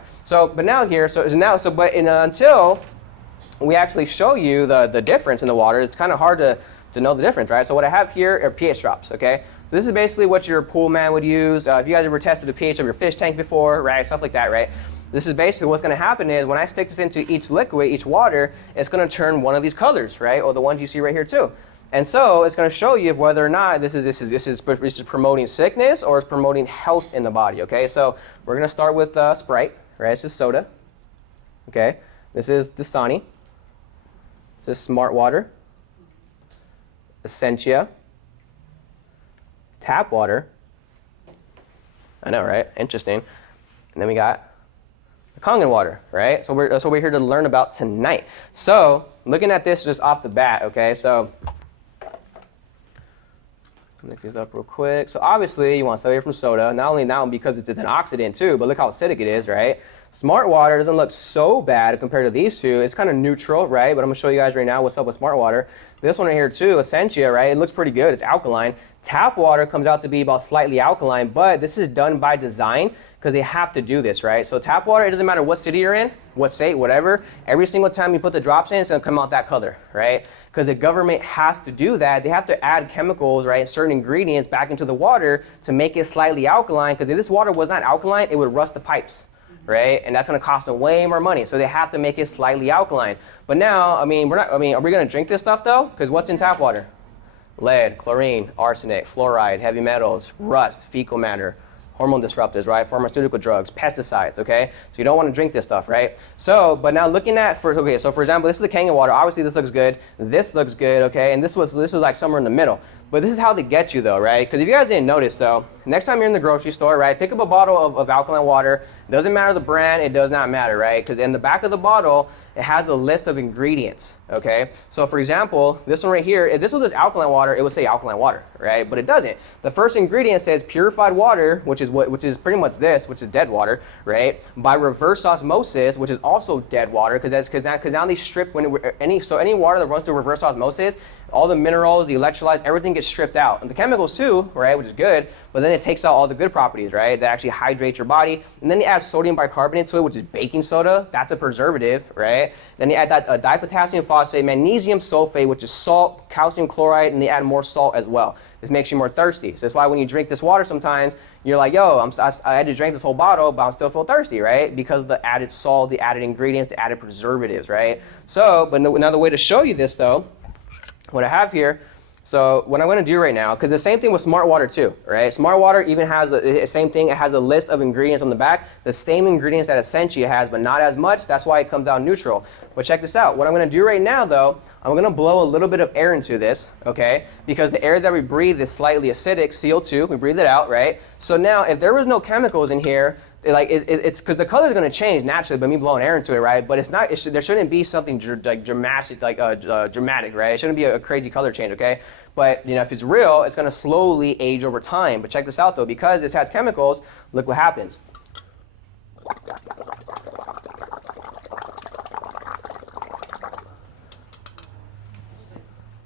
Until we actually show you the difference in the water, it's kind of hard to know the difference, right? So what I have here are pH drops, okay? So this is basically what your pool man would use. If you guys ever tested the pH of your fish tank before, right? Stuff like that, right? This is basically what's going to happen is when I stick this into each liquid, each water, it's going to turn one of these colors, right? Or the ones you see right here too. And so it's going to show you whether or not this is promoting sickness or it's promoting health in the body, okay? So we're going to start with Sprite, right? This is soda, okay? This is Dasani. This is Smart Water. Essentia. Tap water. I know, right? Interesting. And then we got the Kangen water, right? So we're here to learn about tonight. So looking at this just off the bat, okay? So look these up real quick. So obviously you want to stay away from soda, not only now because it's an oxidant too, but look how acidic it is, right? Smart water doesn't look so bad compared to these two. It's kind of neutral, right? But I'm going to show you guys right now what's up with Smart water. This one right here too, Essentia, right? It looks pretty good. It's alkaline. Tap water comes out to be about slightly alkaline, but this is done by design because they have to do this, right? So tap water, it doesn't matter what city you're in, what state, whatever. Every single time you put the drops in, it's going to come out that color, right? Because the government has to do that. They have to add chemicals, right, certain ingredients back into the water to make it slightly alkaline, because if this water was not alkaline, it would rust the pipes, right? And that's going to cost them way more money. So they have to make it slightly alkaline. But now, are we going to drink this stuff though? Because what's in tap water? Lead, chlorine, arsenic, fluoride, heavy metals, rust, fecal matter, hormone disruptors, right? Pharmaceutical drugs, pesticides, okay? So you don't want to drink this stuff, right? So, but now looking at, so for example, this is the Kangen water. Obviously this looks good. This looks good, okay? And this was like somewhere in the middle. But this is how they get you though, right? Because if you guys didn't notice though, next time you're in the grocery store, right, pick up a bottle of alkaline water. It doesn't matter the brand, it does not matter, right? Because in the back of the bottle, it has a list of ingredients, okay? So for example, this one right here, if this was just alkaline water, it would say alkaline water, right? But it doesn't. The first ingredient says purified water, which is pretty much this, which is dead water, right? By reverse osmosis, which is also dead water, because now they strip any water that runs through reverse osmosis all the minerals, the electrolytes, everything gets stripped out. And the chemicals too, right, which is good, but then it takes out all the good properties, right, that actually hydrate your body. And then you add sodium bicarbonate to it, which is baking soda. That's a preservative, right? Then you add that dipotassium phosphate, magnesium sulfate, which is salt, calcium chloride, and they add more salt as well. This makes you more thirsty. So that's why when you drink this water sometimes, you're like, yo, I had to drink this whole bottle, but I'm still feel thirsty, right? Because of the added salt, the added ingredients, the added preservatives, right? So, but another way to show you this though, what I have here, so what I'm going to do right now, because the same thing with Smart Water too, right? Smart Water even has the same thing. It has a list of ingredients on the back, the same ingredients that Essentia has, but not as much. That's why it comes out neutral. But check this out. What I'm going to do right now though, I'm going to blow a little bit of air into this, okay? Because the air that we breathe is slightly acidic, CO2. We breathe it out, right? So now, if there was no chemicals in here, it's because the color is going to change naturally by me blowing air into it, right? But it's not. There shouldn't be something dramatic, dramatic, right? It shouldn't be a crazy color change, okay? But you know, if it's real, it's going to slowly age over time. But check this out though, because this has chemicals. Look what happens.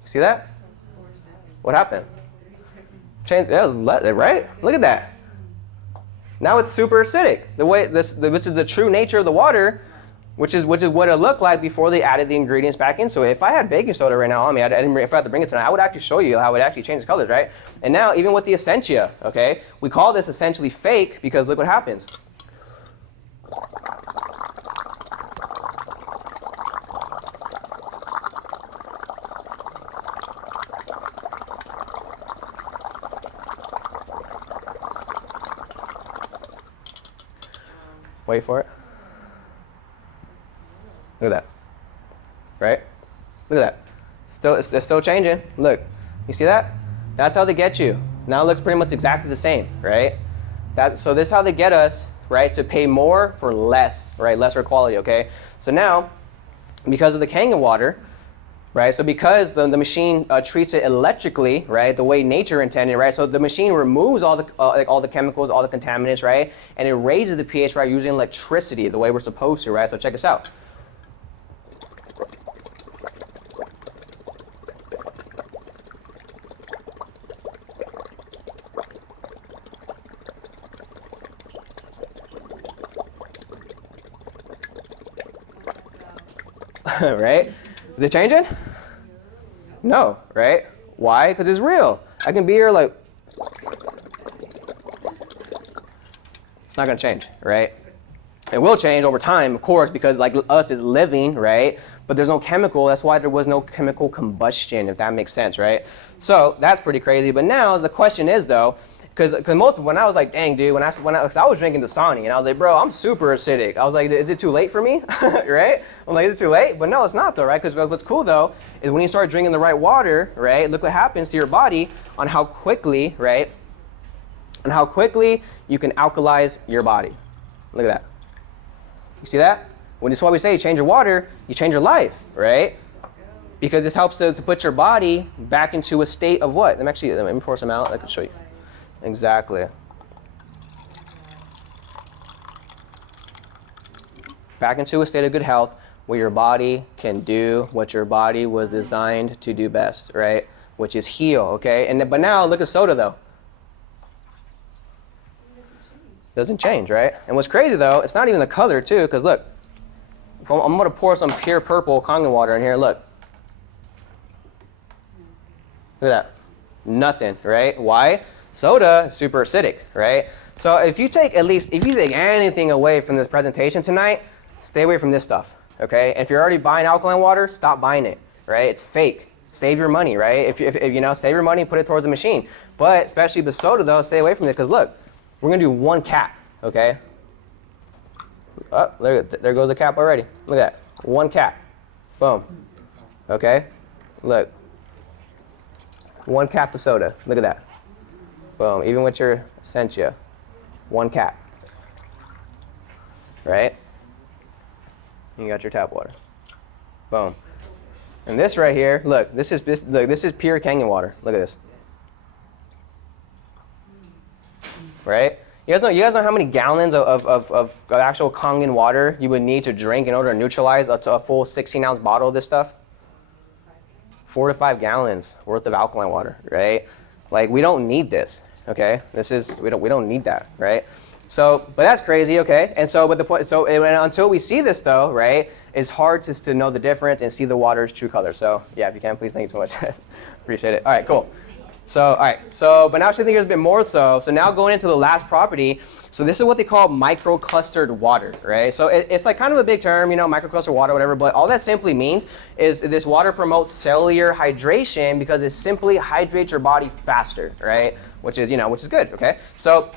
See that? What happened? Change. Yeah, right? Look at that. Now it's super acidic. This is the true nature of the water, which is what it looked like before they added the ingredients back in. So if I had baking soda right now on me, if I had to bring it tonight, I would actually show you how it actually changes colors, right? And now even with the Essentia, okay, we call this essentially fake because look what happens. Wait for it. Look at that. Right? Look at that. It's still changing. Look. You see that? That's how they get you. Now it looks pretty much exactly the same, right? So this is how they get us, right, to pay more for less, right? Lesser quality, okay? So now, because of the Kangen water, right? So because the machine treats it electrically, right? The way nature intended, right? So the machine removes all the chemicals, all the contaminants, right? And it raises the pH, right, using electricity the way we're supposed to, right? So check this out. Right? Is it changing? No, right? Why? Because it's real. I can be here like, it's not going to change, right? It will change over time, of course, because like us is living, right? But there's no chemical. That's why there was no chemical combustion, if that makes sense, right? So that's pretty crazy. But now the question is though, because when I was like, dang, dude, cause I was drinking Dasani, and I was like, bro, I'm super acidic. I was like, is it too late for me, right? I'm like, is it too late? But no, it's not though, right? Because what's cool though is when you start drinking the right water, right? Look what happens to your body on how quickly, right? And how quickly you can alkalize your body. Look at that. You see that? That's why we say you change your water, you change your life, right? Because this helps to put your body back into a state of what? Let me pour some out. I can show you. Exactly. Back into a state of good health where your body can do what your body was designed to do best, right? Which is heal, okay? But now look at soda though. Doesn't change, right? And what's crazy though, it's not even the color too, because look, I'm gonna pour some pure purple Kangen water in here, look. Look at that. Nothing, right? Why? Soda is super acidic, right? So if you take anything away from this presentation tonight, stay away from this stuff, okay? And if you're already buying alkaline water, stop buying it, right? It's fake. Save your money, right? If you know, save your money and put it towards the machine. But especially with soda though, stay away from it because look, we're gonna do one cap, okay? Oh, there goes the cap already. Look at that, one cap, boom, okay? Look, one cap of soda, look at that. Boom, even with your Essentia, one cap, right? And you got your tap water, boom. And this right here, look, this is pure Kangen water. Look at this, right? You guys know how many gallons of actual Kangen water you would need to drink in order to neutralize a full 16-ounce bottle of this stuff? 4 to 5 gallons worth of alkaline water, right? Like, we don't need this, okay? We don't need that, right? So, but that's crazy, okay? And so, but the point, so until we see this though, right, it's hard to know the difference and see the water's true color. So, yeah, if you can, please, thank you so much. Appreciate it. All right, cool. So, all right, so, but now shifting gears a bit more so now going into the last property, so this is what they call microclustered water, right? So it's like kind of a big term, microclustered water, whatever, but all that simply means is this water promotes cellular hydration because it simply hydrates your body faster, right? Which is good, okay? So,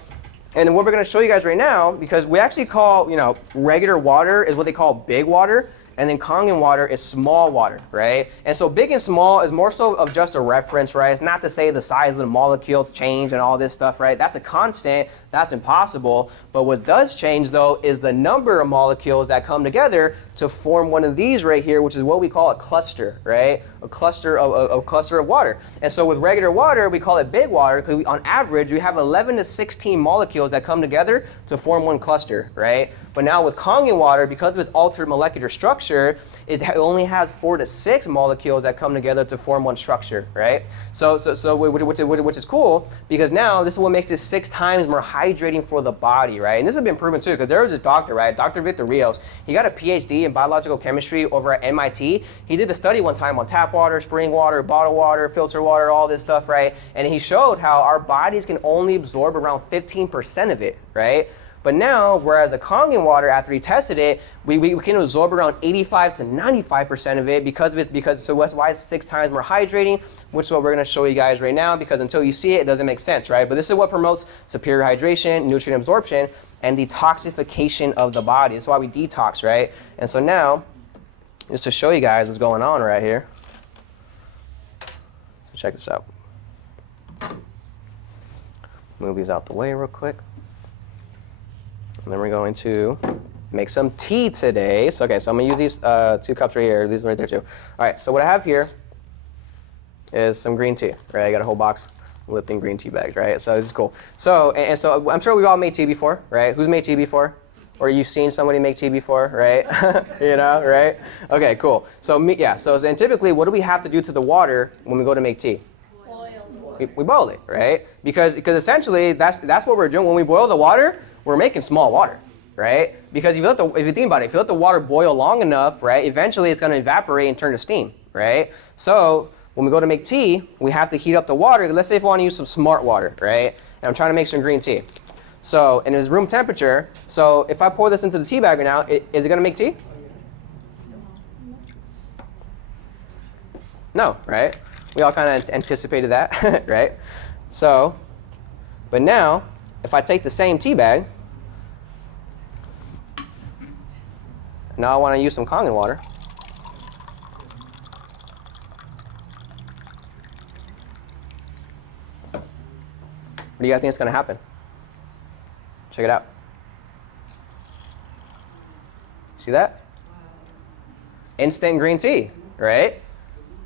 and what we're gonna show you guys right now, because we actually call, regular water is what they call big water, and then Kangen water is small water, right? And so big and small is more so of just a reference, right? It's not to say the size of the molecules change and all this stuff, right? That's a constant, that's impossible. But what does change though is the number of molecules that come together to form one of these right here, which is what we call a cluster, right? A cluster of water. And so with regular water, we call it big water because on average, we have 11 to 16 molecules that come together to form one cluster, right? But now with Kangen water, because of its altered molecular structure, it only has 4 to 6 molecules that come together to form one structure, right? So which is cool because now this is what makes it 6 times more hydrating for the body, right? And this has been proven too because there was this doctor, right? Dr. Victor Rios. He got a PhD in biological chemistry over at MIT. He did a study one time on tap water, spring water, bottled water, filter water, all this stuff, right? And he showed how our bodies can only absorb around 15% of it, right? But now, whereas the Kangen water, after he tested it, we can absorb around 85 to 95% of it so that's why it's 6 times more hydrating, which is what we're going to show you guys right now, because until you see it, it doesn't make sense, right? But this is what promotes superior hydration, nutrient absorption, and detoxification of the body. That's why we detox, right? And so now, just to show you guys what's going on right here, check this out. Move these out the way real quick. And then we're going to make some tea today. So, okay, so I'm going to use these 2 cups right here. These right there too. All right, so what I have here is some green tea, right? I got a whole box of Lipton green tea bags, right? So this is cool. So, and so I'm sure we've all made tea before, right? Who's made tea before? Or you've seen somebody make tea before, right? Right? Okay, cool. So, and typically, what do we have to do to the water when we go to make tea? We boil it, right? Because essentially, that's what we're doing. When we boil the water, we're making small water, right? Because if you think about it, if you let the water boil long enough, right, eventually it's going to evaporate and turn to steam, right? So when we go to make tea, we have to heat up the water. Let's say if I want to use some smart water, right? And I'm trying to make some green tea. So, and it's room temperature. So if I pour this into the tea bag right now, is it going to make tea? No, right? We all kind of anticipated that, right? So, but now, if I take the same tea bag, now I want to use some Kangen water. What do you guys think is going to happen? Check it out. See that? Instant green tea, right?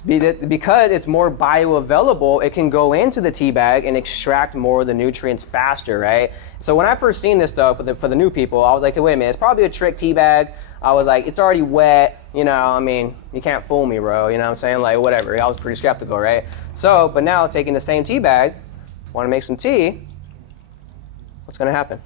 Because it's more bioavailable, it can go into the tea bag and extract more of the nutrients faster, right? So when I first seen this stuff for the new people, I was like, hey, wait a minute, it's probably a trick tea bag. I was like, it's already wet, I mean, you can't fool me, bro, you know what I'm saying? Like, whatever, I was pretty skeptical, right? So, but now taking the same tea bag, want to make some tea, what's gonna happen?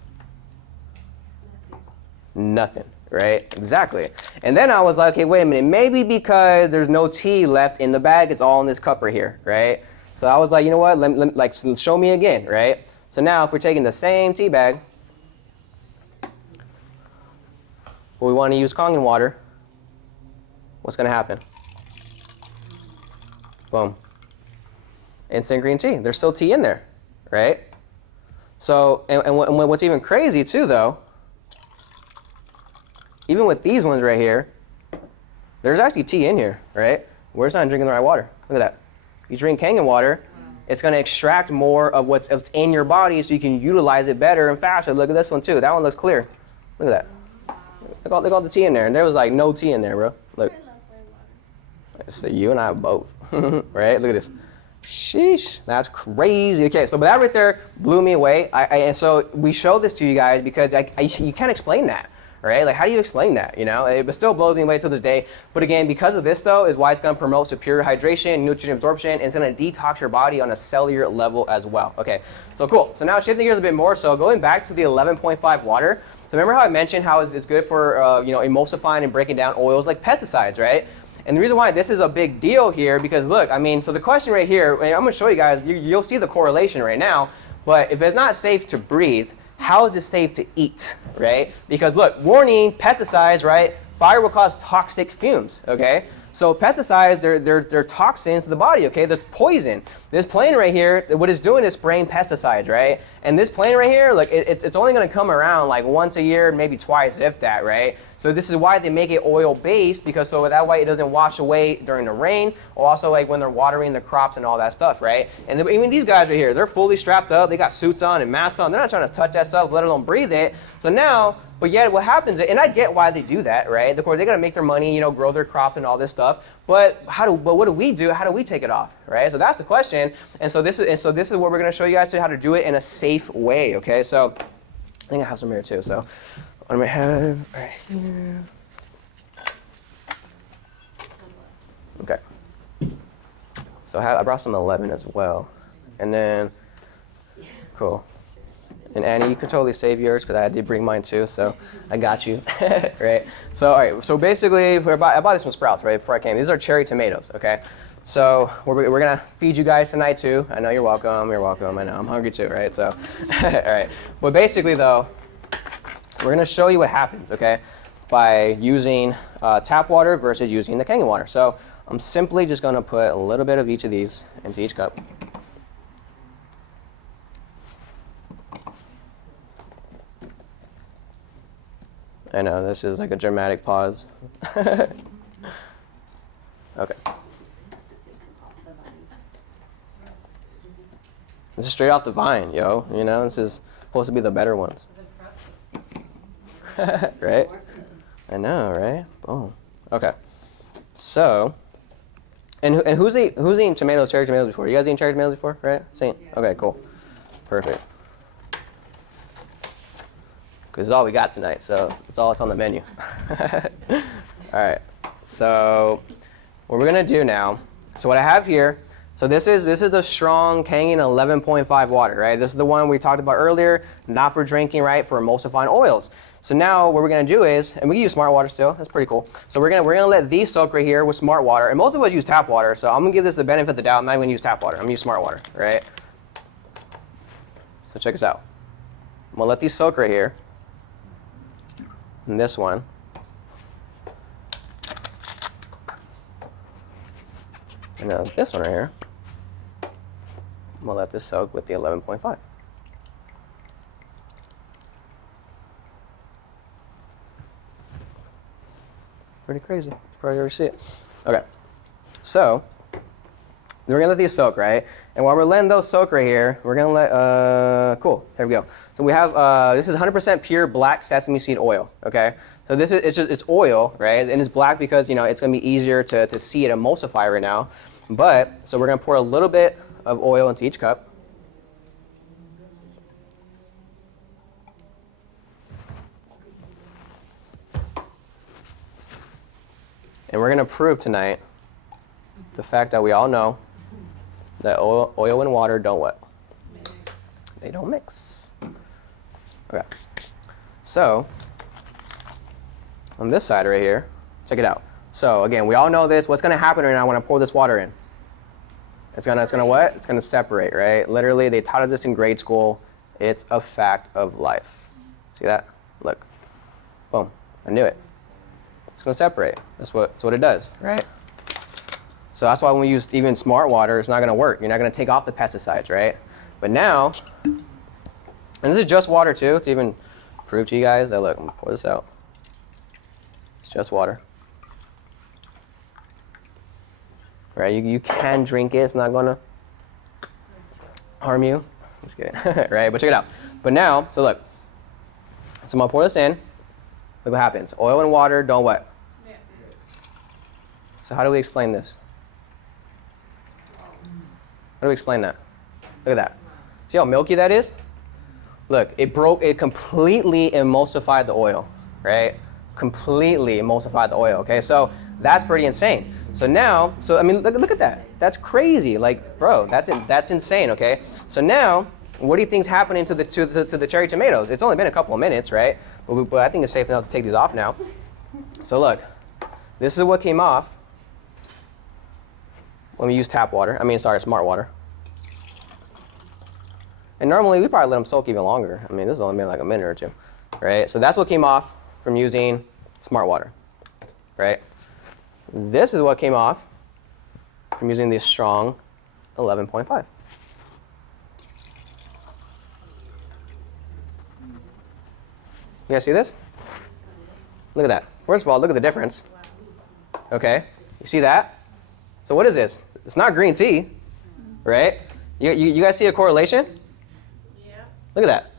Nothing. Right? Exactly. And then I was like, okay, wait a minute. Maybe because there's no tea left in the bag, it's all in this cup right here, right? So I was like, you know what? Let show me again, right? So now if we're taking the same tea bag, but we want to use Kangen water, what's going to happen? Boom. Instant green tea. There's still tea in there, right? So, and what's even crazy too, though, even with these ones right here, there's actually tea in here, right? We're just not drinking the right water. Look at that. You drink Kangen water, it's going to extract more of what's in your body so you can utilize it better and faster. Look at this one too. That one looks clear. Look at that. Look at all the tea in there. And there was like no tea in there, bro. Look. So you and I both, right? Look at this. Sheesh, that's crazy. Okay, so but that right there blew me away. And so we showed this to you guys because you can't explain that. right? Like, how do you explain that, you know? It still blows me away to this day. But again, because of this, though, is why it's going to promote superior hydration, nutrient absorption, and it's going to detox your body on a cellular level as well. Okay, so cool. So now shifting gears a bit more. So going back to the 11.5 water. So remember how I mentioned how it's good for, you know, emulsifying and breaking down oils like pesticides, right? And the reason why this is a big deal here, because look, I mean, so the question right here, and I'm going to show you guys, you'll see the correlation right now, but if it's not safe to breathe, how is it safe to eat, right? Because look, warning, pesticides, right? Fire will cause toxic fumes, okay? So pesticides, they're toxins to the body, okay? There's poison. This plane right here, what it's doing is spraying pesticides, right? And this plane right here, like it's only gonna come around like once a year, maybe twice, if that, right? So this is why they make it oil-based, because so that way it doesn't wash away during the rain, or also like when they're watering the crops and all that stuff, right? And even these guys right here, they're fully strapped up, they got suits on and masks on, they're not trying to touch that stuff, let alone breathe it. So now, but yet what happens, and I get why they do that, right? Of course, they gotta make their money, you know, grow their crops and all this stuff. But what do we do? How do we take it off, right? So that's the question. And so this is what we're gonna show you guys how to do it in a safe way, okay? So I think I have some here too. So what do I have right here? Okay. So I brought some 11 as well, and then cool. And Annie, you can totally save yours because I did bring mine too, so I got you, right? So all right, so basically, I bought this from Sprouts, right, before I came. These are cherry tomatoes, okay? So we're gonna feed you guys tonight too. I know you're welcome, I know, I'm hungry too, right? So, all right. But basically though, we're gonna show you what happens, okay? By using tap water versus using the Kangen water. So I'm simply just gonna put a little bit of each of these into each cup. I know, this is like a dramatic pause. Okay. This is straight off the vine, yo. You know, this is supposed to be the better ones. Right? I know, right? Boom. Okay. So, and who's eaten tomatoes, cherry tomatoes before? You guys eaten cherry tomatoes before, right? Saint? Okay, cool. Perfect. Because it's all we got tonight, so it's all that's on the menu. All right, so what we're gonna do now, so what I have here, so this is the strong Kangen 11.5 water, right? This is the one we talked about earlier, not for drinking, right? For emulsifying oils. So now what we're gonna do is, and we can use smart water still, that's pretty cool. So we're gonna let these soak right here with smart water, and most of us use tap water, so I'm gonna give this the benefit of the doubt. I'm not gonna use tap water, I'm gonna use smart water, right? So check this out. I'm gonna let these soak right here. And this one. And this one right here. I'm gonna let this soak with the 11.5. Pretty crazy. You probably already see it. Okay. So we're gonna let these soak, right? And while we're letting those soak right here, we're gonna let, cool, here we go. So we have, this is 100% pure black sesame seed oil, okay? So this is, it's oil, right? And it's black because, you know, it's gonna be easier to see it emulsify right now. But, so we're gonna pour a little bit of oil into each cup. And we're gonna prove tonight the fact that we all know that oil and water don't what? Mix. They don't mix. Okay. So, on this side right here, check it out. So again, we all know this. What's gonna happen right now when I pour this water in? It's gonna what? It's gonna separate, right? Literally, they taught us this in grade school. It's a fact of life. See that? Look. Boom. I knew it. It's gonna separate. That's what it does, right? So that's why when we use even smart water, it's not gonna work. You're not gonna take off the pesticides, right? But now, and this is just water too, to even prove to you guys that, look, I'm gonna pour this out. It's just water. Right, you can drink it, it's not gonna harm you. Just kidding, right? But check it out. But now, so look, so I'm gonna pour this in. Look what happens. Oil and water don't what? Yeah. So how do we explain this? How do we explain that? Look at that. See how milky that is? Look, it completely emulsified the oil, right? Completely emulsified the oil, okay? So that's pretty insane. So now, I mean, look at that. That's crazy. Like, bro, that's insane, okay? So now, what do you think's happening to the cherry tomatoes? It's only been a couple of minutes, right? But I think it's safe enough to take these off now. So look, this is what came off when we use tap water. I mean, sorry, smart water. And normally we probably let them soak even longer. I mean, this has only been like a minute or two, right? So that's what came off from using smart water, right? This is what came off from using the strong 11.5. You guys see this? Look at that. First of all, look at the difference. Okay, you see that? So what is this? It's not green tea, right? You guys see a correlation? Yeah. Look at that.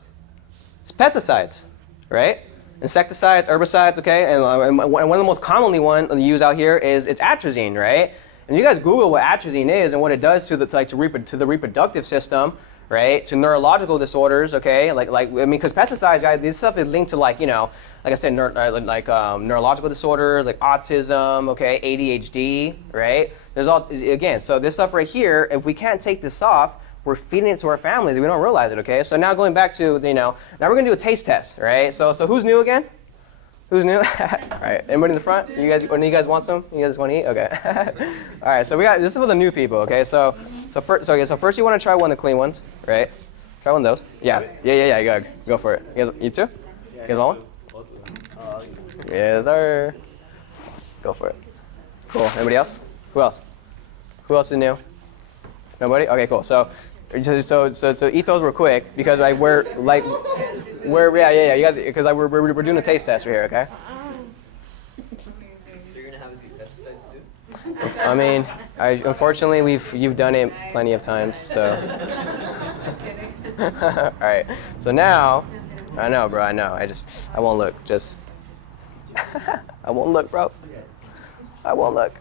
It's pesticides, right? Insecticides, herbicides, okay? And one of the most commonly used out here is it's atrazine, right? And you guys Google what atrazine is and what it does to the reproductive system, right? To neurological disorders, okay? Like I mean, because pesticides, guys, this stuff is linked to like I said, neurological disorders like autism, okay, ADHD, right? There's all again. So this stuff right here, if we can't take this off, we're feeding it to our families. We don't realize it, okay? So now going back to now we're gonna do a taste test, right? So who's new again? Who's new? All right, anybody in the front? You guys want some? You guys want to eat? Okay. All right, so this is for the new people, okay? So first you want to try one of the clean ones, right? Try one of those. Yeah. Go for it. You too? You guys want one? Yes, sir. Go for it. Cool. Anybody else? Who else? Who else is new? Nobody? Okay, cool. So eat those real quick because we're you guys because we're doing a taste test right here, okay? So you're gonna have us eat pesticides too? I mean, unfortunately you've done it plenty of times, so. Just kidding. All right. So now, I know, bro. I know. I won't look. Just. I won't look, bro. I won't look.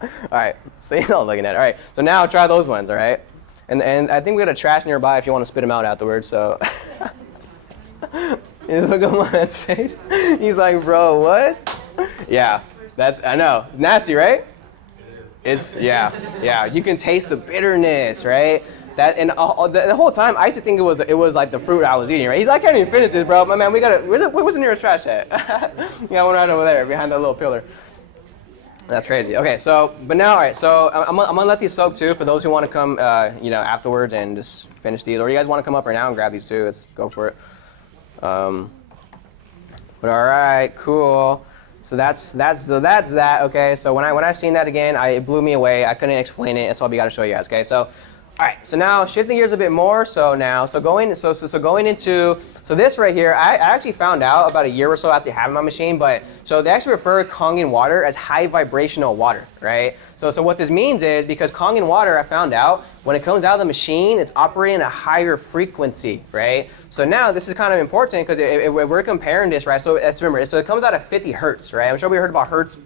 All right. So you're not looking at it. All right. So now try those ones. All right. And I think we got a trash nearby if you want to spit them out afterwards. So. Look at my man's face. He's like, bro, what? Yeah. I know. It's nasty, right? It's yeah. You can taste the bitterness, right? That and the whole time I used to think it was like the fruit I was eating, right? He's like, I can't even finish this, bro. My man, where's the nearest trash at? Yeah, one right over there behind that little pillar. That's crazy. Okay, so but now, all right. So I'm gonna let these soak too for those who want to come, afterwards and just finish these, or you guys want to come up right now and grab these too. Let's go for it. But all right, cool. So that's that. Okay. So when I seen that again, it blew me away. I couldn't explain it. That's why we got to show you guys. Okay. So. All right, so now shifting gears a bit more. So going into this right here, I actually found out about a year or so after having my machine. But so they actually refer Kangen water as high vibrational water, right? So what this means is because Kangen water, I found out when it comes out of the machine, it's operating at a higher frequency, right? So now this is kind of important because if we're comparing this, right? So remember, so it comes out at 50 hertz, right? I'm sure we heard about hertz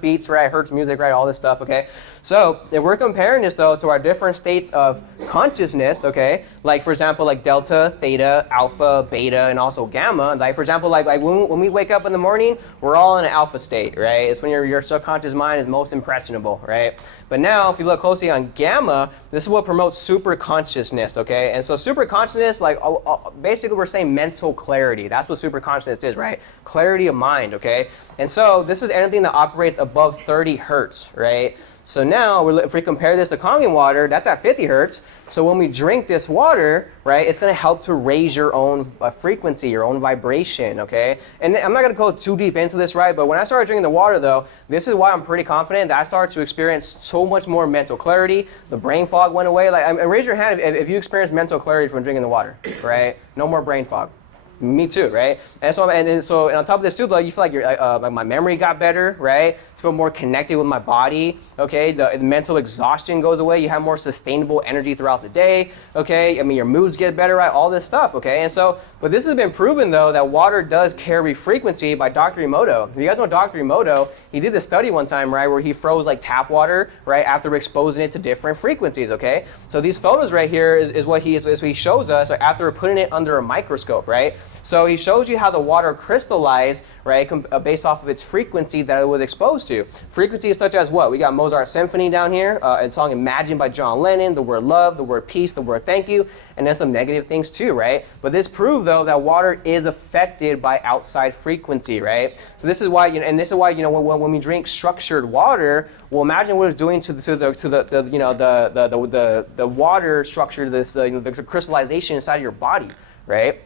beats, right? Hertz music, right? All this stuff, okay? So if we're comparing this though to our different states of consciousness, okay? Like for example, like delta, theta, alpha, beta, and also gamma. Like for example, like when we wake up in the morning, we're all in an alpha state, right? It's when your subconscious mind is most impressionable, right? But now, if you look closely on gamma, this is what promotes super consciousness, okay? And so super consciousness, like basically we're saying mental clarity. That's what super consciousness is, right? Clarity of mind, okay? And so this is anything that operates above 30 hertz, right? So now, if we compare this to Kangen water, that's at 50 hertz. So when we drink this water, right, it's going to help to raise your own frequency, your own vibration, okay? And I'm not going to go too deep into this, right? But when I started drinking the water, though, this is why I'm pretty confident that I started to experience so much more mental clarity. The brain fog went away. Like, raise your hand if you experienced mental clarity from drinking the water, right? No more brain fog. Me too, right? And so on top of this too, like you feel like like my memory got better, right? Feel more connected with my body, okay? The mental exhaustion goes away. You have more sustainable energy throughout the day, okay? I mean, your moods get better, right? All this stuff, okay? And so, but this has been proven though that water does carry frequency by Dr. Emoto. If you guys know Dr. Emoto, he did this study one time, right, where he froze like tap water, right, after exposing it to different frequencies, okay? So these photos right here is what he shows us after putting it under a microscope, right? So he shows you how the water crystallized, right, based off of its frequency that it was exposed to. Frequencies such as what? We got Mozart's Symphony down here, a song Imagine by John Lennon, the word love, the word peace, the word thank you, and then some negative things too, right? But this proved though that water is affected by outside frequency, right? So this is why, and this is why, when we drink structured water, well, imagine what it's doing to the water structure, the crystallization inside your body, right?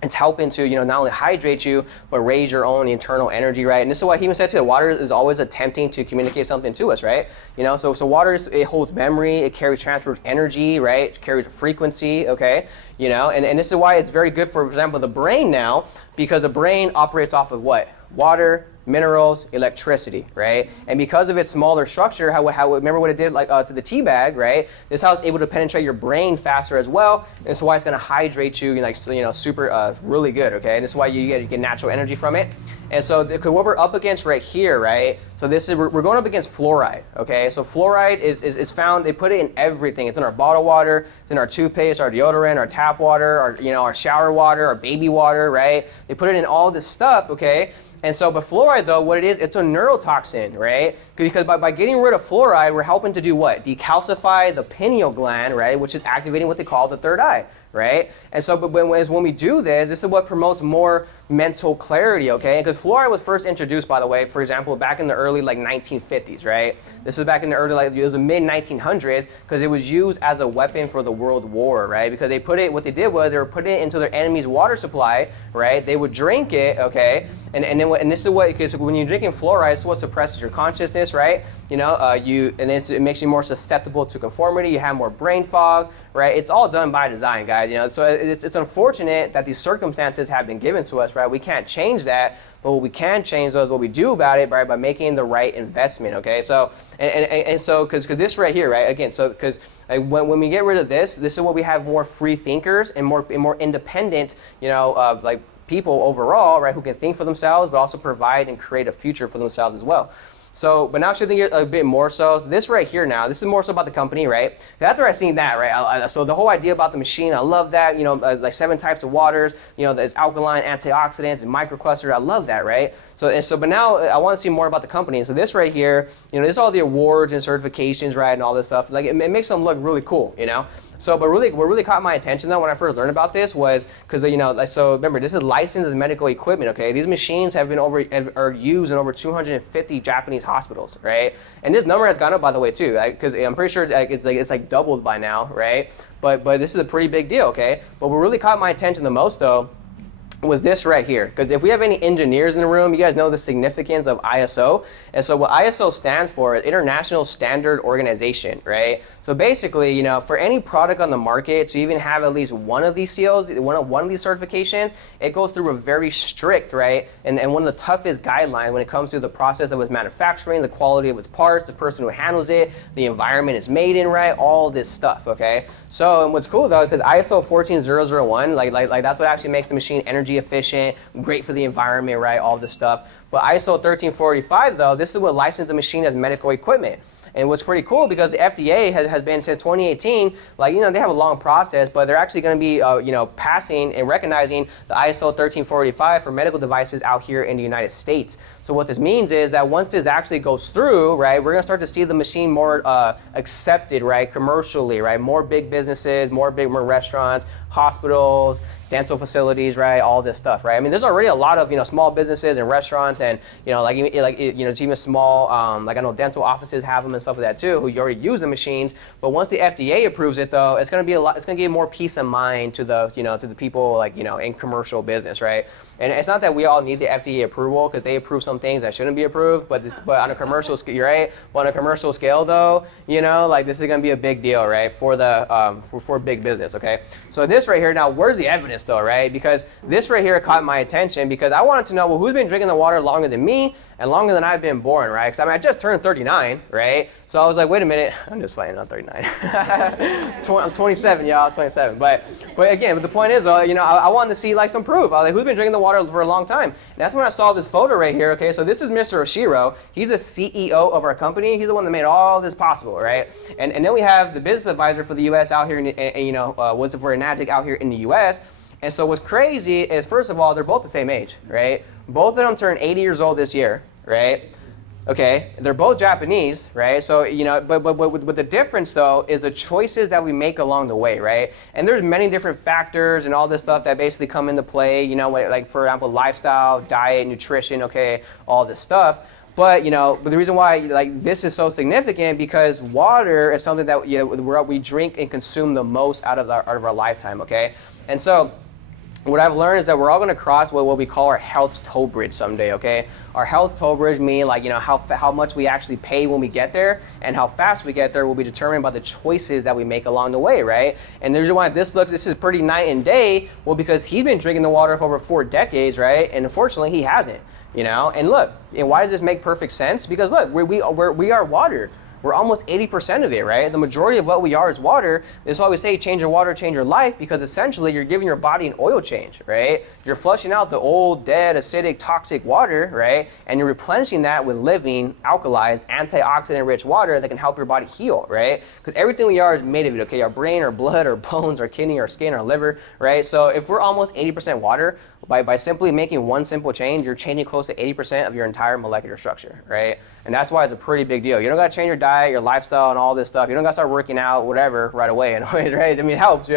It's helping to, not only hydrate you, but raise your own internal energy, right? And this is why he even said too, water is always attempting to communicate something to us, right? So water, it holds memory, it transfers energy, right? It carries frequency, okay? And this is why it's very good for example, the brain now, because the brain operates off of what? Water, minerals, electricity, right? And because of its smaller structure, how remember what it did to the tea bag, right? This is how it's able to penetrate your brain faster as well. And this is why it's going to hydrate you, super, really good, okay? And this is why you get natural energy from it. And so what we're up against right here, right? So we're going up against fluoride, okay? So fluoride is found, they put it in everything. It's in our bottled water, it's in our toothpaste, our deodorant, our tap water, our shower water, our baby water, right? They put it in all this stuff, okay? And so, but fluoride though, what it is, it's a neurotoxin, right? Because by getting rid of fluoride, we're helping to do what? Decalcify the pineal gland, right? Which is activating what they call the third eye, right? And so, but when we do this is what promotes more mental clarity, okay? Because fluoride was first introduced, by the way, for example, back in the early 1950s, right? This is back in the early, it was the mid 1900s, because it was used as a weapon for the World War, right? Because what they did was they were putting it into their enemy's water supply, right? They would drink it, okay? And this is what, because when you're drinking fluoride, it's what suppresses your consciousness, right? It makes you more susceptible to conformity. You have more brain fog, right? It's all done by design, guys. So it's unfortunate that these circumstances have been given to us, right? We can't change that, but what we can change though is what we do about it, right? By making the right investment, okay? So and so because this right here, right? Again, so because when we get rid of this is what we have more free thinkers and more independent, people overall, right? Who can think for themselves, but also provide and create a future for themselves as well. So, but now shifting it a bit more so, this right here now, this is more so about the company, right? After I seen that, right, so the whole idea about the machine, I love that, like 7 types of waters, there's alkaline, antioxidants, and microcluster, I love that, right? But now I want to see more about the company. So this right here, this is all the awards and certifications, right, and all this stuff. Like it makes them look really cool, So, but really, what really caught my attention though when I first learned about this was because so remember, this is licensed as medical equipment. Okay, these machines are used in over 250 Japanese hospitals, right? And this number has gone up, by the way, too, because I'm pretty sure it's doubled by now, right? But this is a pretty big deal, okay? But what really caught my attention the most though was this right here. Because if we have any engineers in the room, you guys know the significance of ISO. And so what ISO stands for is International Standard Organization, right? So basically, for any product on the market to even have at least one of these seals, one of these certifications, it goes through a very strict, right? And one of the toughest guidelines when it comes to the process of its manufacturing, the quality of its parts, the person who handles it, the environment it's made in, right? All this stuff, okay? So, and what's cool though, because ISO 14001, like that's what actually makes the machine energy efficient, great for the environment, right? All this stuff. But ISO 1345 though, this is what licensed the machine as medical equipment. And what's pretty cool because the FDA has been since 2018, they have a long process, but they're actually going to be, passing and recognizing the ISO 1345 for medical devices out here in the United States. So what this means is that once this actually goes through, right, we're going to start to see the machine more accepted, right, commercially, right, more big businesses, more restaurants, hospitals, dental facilities, right, all this stuff, right? I mean, there's already a lot of small businesses and restaurants, and it's even small, I know dental offices have them and stuff like that too, who you already use the machines. But once the FDA approves it, though, it's going to be it's going to give more peace of mind to the to the people in commercial business, right? And it's not that we all need the FDA approval because they approve some things that shouldn't be approved, but on a commercial scale, right? But on a commercial scale, though, this is going to be a big deal, right? For the for big business, okay? So this right here, now, where's the evidence, though, right? Because this right here caught my attention because I wanted to know, well, who's been drinking the water longer than me and longer than I've been born, right? Because I just turned 39, right? So I was like, wait a minute, I'm just playing, not 39. I'm 27, y'all, 27. But again, the point is, I wanted to see some proof. I was like, who's been drinking the water for a long time? And that's when I saw this photo right here. Okay, so this is Mr. Oshiro. He's a CEO of our company. He's the one that made all this possible, right? And then we have the business advisor for the U.S. out here, for Enagic out here in the U.S. And so what's crazy is, first of all, they're both the same age, right? Both of them turned 80 years old this year, right? Okay, they're both Japanese, right? So, but the difference though is the choices that we make along the way, right? And there's many different factors and all this stuff that basically come into play, like for example, lifestyle, diet, nutrition, okay, all this stuff. But but the reason why this is so significant because water is something that we drink and consume the most out of our lifetime, okay? And so what I've learned is that we're all going to cross what we call our health toll bridge someday, okay? Our health toll bridge meaning how much we actually pay when we get there and how fast we get there will be determined by the choices that we make along the way, right? And the reason why this is pretty night and day, well, because he's been drinking the water for over 4 decades, right? And unfortunately, he hasn't, And look, and why does this make perfect sense? Because look, we are water. We're almost 80% of it, right? The majority of what we are is water. That's why we say change your water, change your life, because essentially you're giving your body an oil change, right? You're flushing out the old, dead, acidic, toxic water, right? And you're replenishing that with living, alkalized, antioxidant-rich water that can help your body heal, right? Because everything we are is made of it, okay? Our brain, our blood, our bones, our kidney, our skin, our liver, right? So if we're almost 80% water, by simply making one simple change, you're changing close to 80% of your entire molecular structure, right? And that's why it's a pretty big deal. You don't got to change your diet, your lifestyle, and all this stuff. You don't got to start working out, whatever, right away, right? I mean, it helps,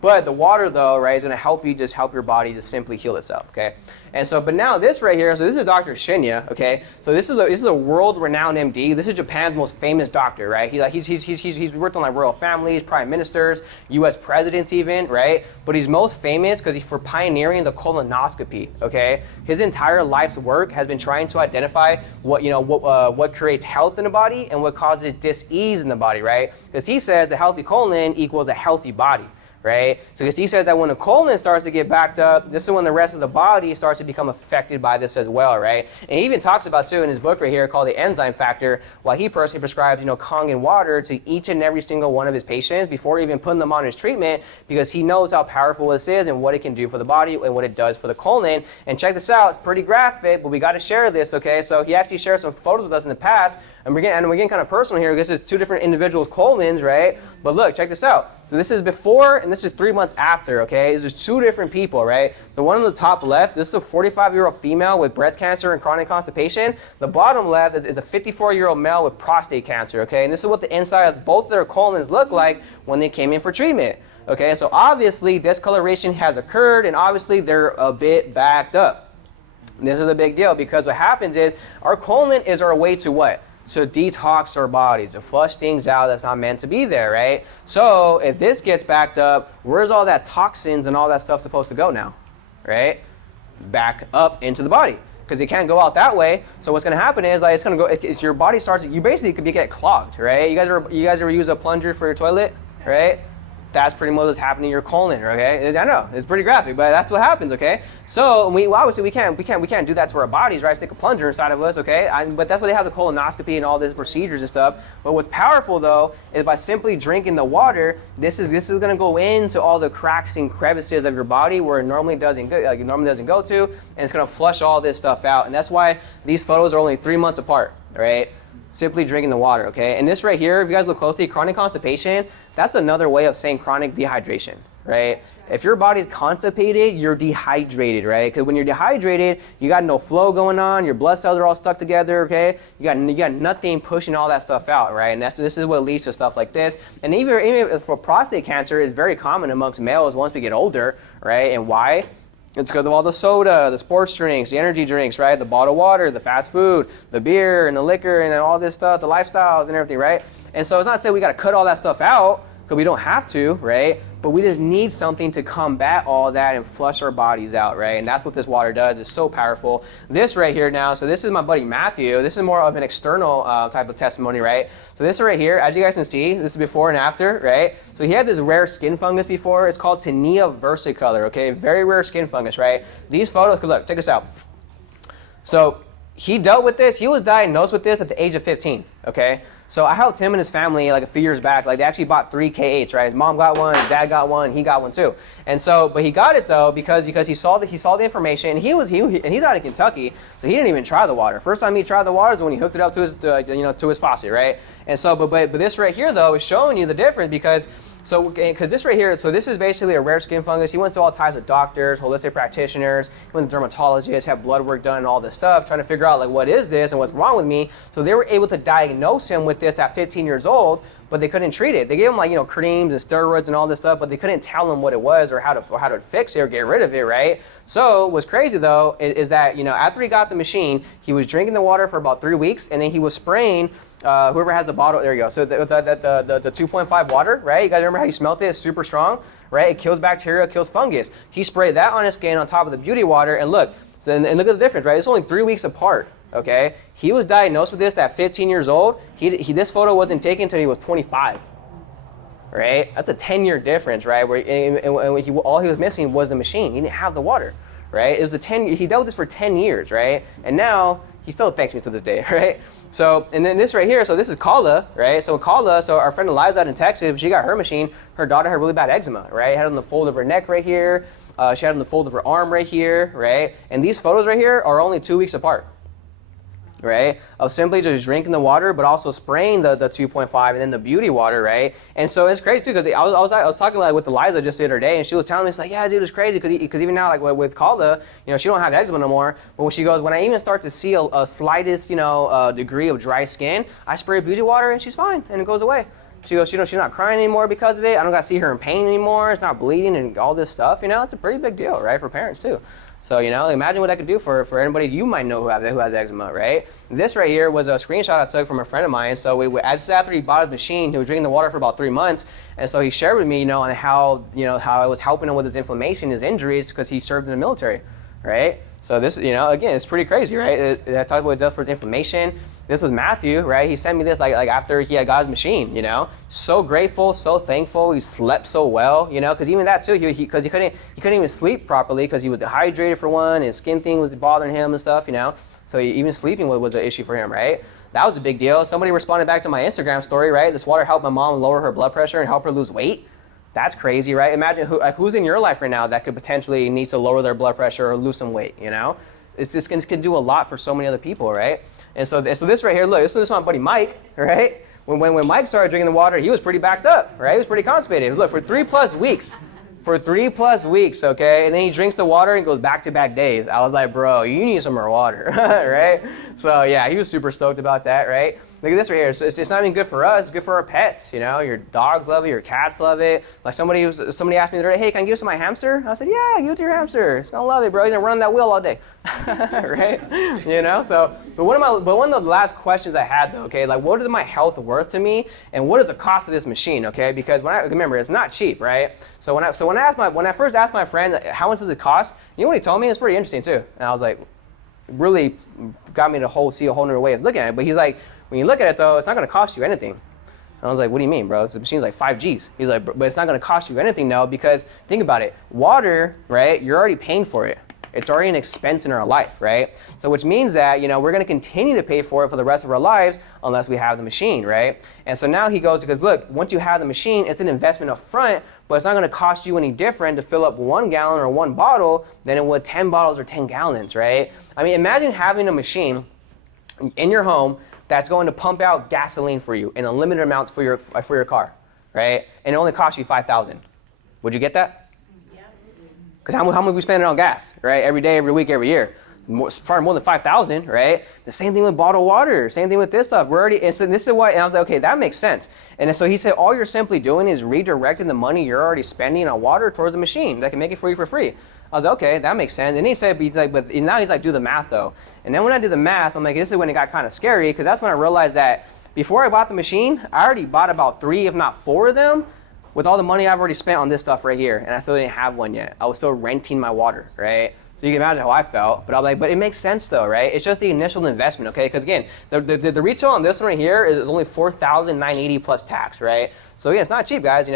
But the water, though, right, is going to help your body to simply heal itself, okay? And so, but now this right here, so this is Dr. Shinya, okay? So this is a world-renowned MD. This is Japan's most famous doctor, right? He's worked on royal families, prime ministers, U.S. presidents even, right? But he's most famous because for pioneering the colonoscopy, okay? His entire life's work has been trying to identify what creates health in the body and what causes dis-ease in the body, right? Because he says the healthy colon equals a healthy body. Right? So he says that when the colon starts to get backed up, this is when the rest of the body starts to become affected by this as well, right? And he even talks about, too, in his book right here called The Enzyme Factor, why he personally prescribes, Kangen water to each and every single one of his patients before even putting them on his treatment because he knows how powerful this is and what it can do for the body and what it does for the colon. And check this out. It's pretty graphic, but we got to share this, okay? So he actually shared some photos with us in the past, and we're getting kind of personal here because this is 2 different individuals' colons, right? But look, check this out. So this is before and this is 3 months after, okay? There's 2 different people, right? The one on the top left, this is a 45-year-old female with breast cancer and chronic constipation. The bottom left is a 54-year-old male with prostate cancer, okay? And this is what the inside of both their colons look like when they came in for treatment. Okay, so obviously discoloration has occurred and obviously they're a bit backed up. And this is a big deal because what happens is our colon is our way to what? To detox our bodies, to flush things out that's not meant to be there, right? So if this gets backed up, where's all that toxins and all that stuff supposed to go now, right? Back up into the body because it can't go out that way. So what's going to happen is it's going to go. It's your body starts. You basically could get clogged, right? You guys ever use a plunger for your toilet, right? That's pretty much what's happening in your colon, okay? I know it's pretty graphic, but that's what happens, okay? So obviously we can't do that to our bodies, right? Stick a plunger inside of us, okay? But that's why they have the colonoscopy and all these procedures and stuff. But what's powerful though is by simply drinking the water, this is going to go into all the cracks and crevices of your body where it normally doesn't go to, and it's going to flush all this stuff out. And that's why these photos are only 3 months apart, right? Simply drinking the water, okay? And this right here, if you guys look closely, chronic constipation, that's another way of saying chronic dehydration, right? If your body's constipated, you're dehydrated, right? Because when you're dehydrated, you got no flow going on, your blood cells are all stuck together, okay? You got nothing pushing all that stuff out, right? And this is what leads to stuff like this. And even for prostate cancer, it's very common amongst males once we get older, right? And why? It's because of all the soda, the sports drinks, the energy drinks, right? The bottled water, the fast food, the beer and the liquor and all this stuff, the lifestyles and everything, right? And so it's not saying we got to cut all that stuff out because we don't have to, right? But we just need something to combat all that and flush our bodies out, right? And that's what this water does. It's so powerful. This right here now, so this is my buddy Matthew. This is more of an external type of testimony, right? So this right here, as you guys can see, this is before and after, right? So he had this rare skin fungus before. It's called Tinea versicolor, okay? Very rare skin fungus, right? These photos, look, check this out. So he dealt with this. He was diagnosed with this at the age of 15, okay? So I helped him and his family like a few years back. Like they actually bought 3 K8s, right? His mom got one, his dad got one, he got one too. And so, but he got it though because he saw the information. And he's out of Kentucky, so he didn't even try the water. First time he tried the water is when he hooked it up to his to his faucet, right? And so, but this right here though is showing you the difference because So, because this right here, so this is basically a rare skin fungus. He went to all types of doctors, holistic practitioners, he went to dermatologists, had blood work done and all this stuff, trying to figure out like what is this and what's wrong with me. So they were able to diagnose him with this at 15 years old, but they couldn't treat it. They gave him like, creams and steroids and all this stuff, but they couldn't tell him what it was or how to fix it or get rid of it, right? So what's crazy though is that, after he got the machine, he was drinking the water for about 3 weeks, and then he was spraying whoever has the bottle, there you go. So the 2.5 water, right? You guys remember how you smelt it? It's super strong, right? It kills bacteria, kills fungus. He sprayed that on his skin on top of the beauty water, and look, and look at the difference, right? It's only 3 weeks apart, okay? He was diagnosed with this at 15 years old. This photo wasn't taken until he was 25, right? That's a 10-year difference, right? All he was missing was the machine. He didn't have the water, right? It was he dealt with this for 10 years, right? And now he still thanks me to this day, right? So, and then this right here, so this is Kala, right? So our friend Eliza out in Texas, she got her machine. Her daughter had really bad eczema, right? Had it on the fold of her neck right here. She had it on the fold of her arm right here, right? And these photos right here are only 2 weeks apart, right? Of simply just drinking the water, but also spraying the 2.5 and then the beauty water, right? And so it's crazy too, because I was talking like with Eliza just the other day, and she was telling me, it's like, yeah, dude, it's crazy, because even now, like with Calda, she don't have eczema no more. But when she goes, when I even start to see a slightest, degree of dry skin, I spray beauty water and she's fine, and it goes away. She goes, she's not crying anymore because of it. I don't got to see her in pain anymore. It's not bleeding and all this stuff. It's a pretty big deal, right, for parents too. So, imagine what I could do for anybody you might know who has eczema, right? This right here was a screenshot I took from a friend of mine. So after he bought his machine, he was drinking the water for about 3 months. And so he shared with me, on how I was helping him with his inflammation, his injuries, because he served in the military, right? So this, again, it's pretty crazy, right? I talked about what it does for his inflammation. This was Matthew, right? He sent me this like after he had got his machine, So grateful, so thankful. He slept so well, because even that too, he couldn't even sleep properly because he was dehydrated for one, and skin thing was bothering him and stuff, So even sleeping was an issue for him, right? That was a big deal. Somebody responded back to my Instagram story, right? This water helped my mom lower her blood pressure and help her lose weight. That's crazy, right? Imagine who's in your life right now that could potentially need to lower their blood pressure or lose some weight, It's can do a lot for so many other people, right? And so this right here, look, this is my buddy Mike, right? When Mike started drinking the water, he was pretty backed up, right? He was pretty constipated. Look, for 3+ weeks, okay? And then he drinks the water and goes back-to-back days. I was like, bro, you need some more water, right? So yeah, he was super stoked about that, right? Look at this right here. So it's not even good for us. It's good for our pets. Your dogs love it. Your cats love it. Like somebody asked me the other day, hey, can I give this to my hamster? I said, yeah, give it to your hamster. It's gonna love it, bro. He's gonna run on that wheel all day, right? So, but one of the last questions I had though, okay, like what is my health worth to me, and what is the cost of this machine, okay? Because remember, it's not cheap, right? So when I first asked my friend how much does it cost, you know what he told me? It's pretty interesting too, and I was like, really got me to see a whole new way of looking at it. But he's like, when you look at it though, it's not going to cost you anything. And I was like, what do you mean, bro? This machine's like 5 G's. He's like, but it's not going to cost you anything now, because think about it. Water, right? You're already paying for it. It's already an expense in our life, right? So which means that, we're going to continue to pay for it for the rest of our lives unless we have the machine, right? And so now he goes, because look, once you have the machine, it's an investment up front, but it's not going to cost you any different to fill up 1 gallon or 1 bottle than it would 10 bottles or 10 gallons, right? I mean, imagine having a machine in your home that's going to pump out gasoline for you in unlimited amounts for your car, right? And it only costs you $5,000. Would you get that? Yeah. Because how much we spending on gas, right? Every day, every week, every year. Far more than 5,000, right? The same thing with bottled water. Same thing with this stuff. And so this is why. And I was like, okay, that makes sense. And so he said, all you're simply doing is redirecting the money you're already spending on water towards the machine that can make it for you for free. I was like, okay, that makes sense. And he said, but now he's like, do the math though. And then when I did the math, I'm like, this is when it got kind of scary, because that's when I realized that before I bought the machine, I already bought about 3, if not 4 of them, with all the money I've already spent on this stuff right here, and I still didn't have one yet. I was still renting my water, right? So you can imagine how I felt, but I'm like, but it makes sense though, right? It's just the initial investment, okay? Because again, the retail on this one right here is only $4,980 plus tax, right? So yeah, it's not cheap, guys,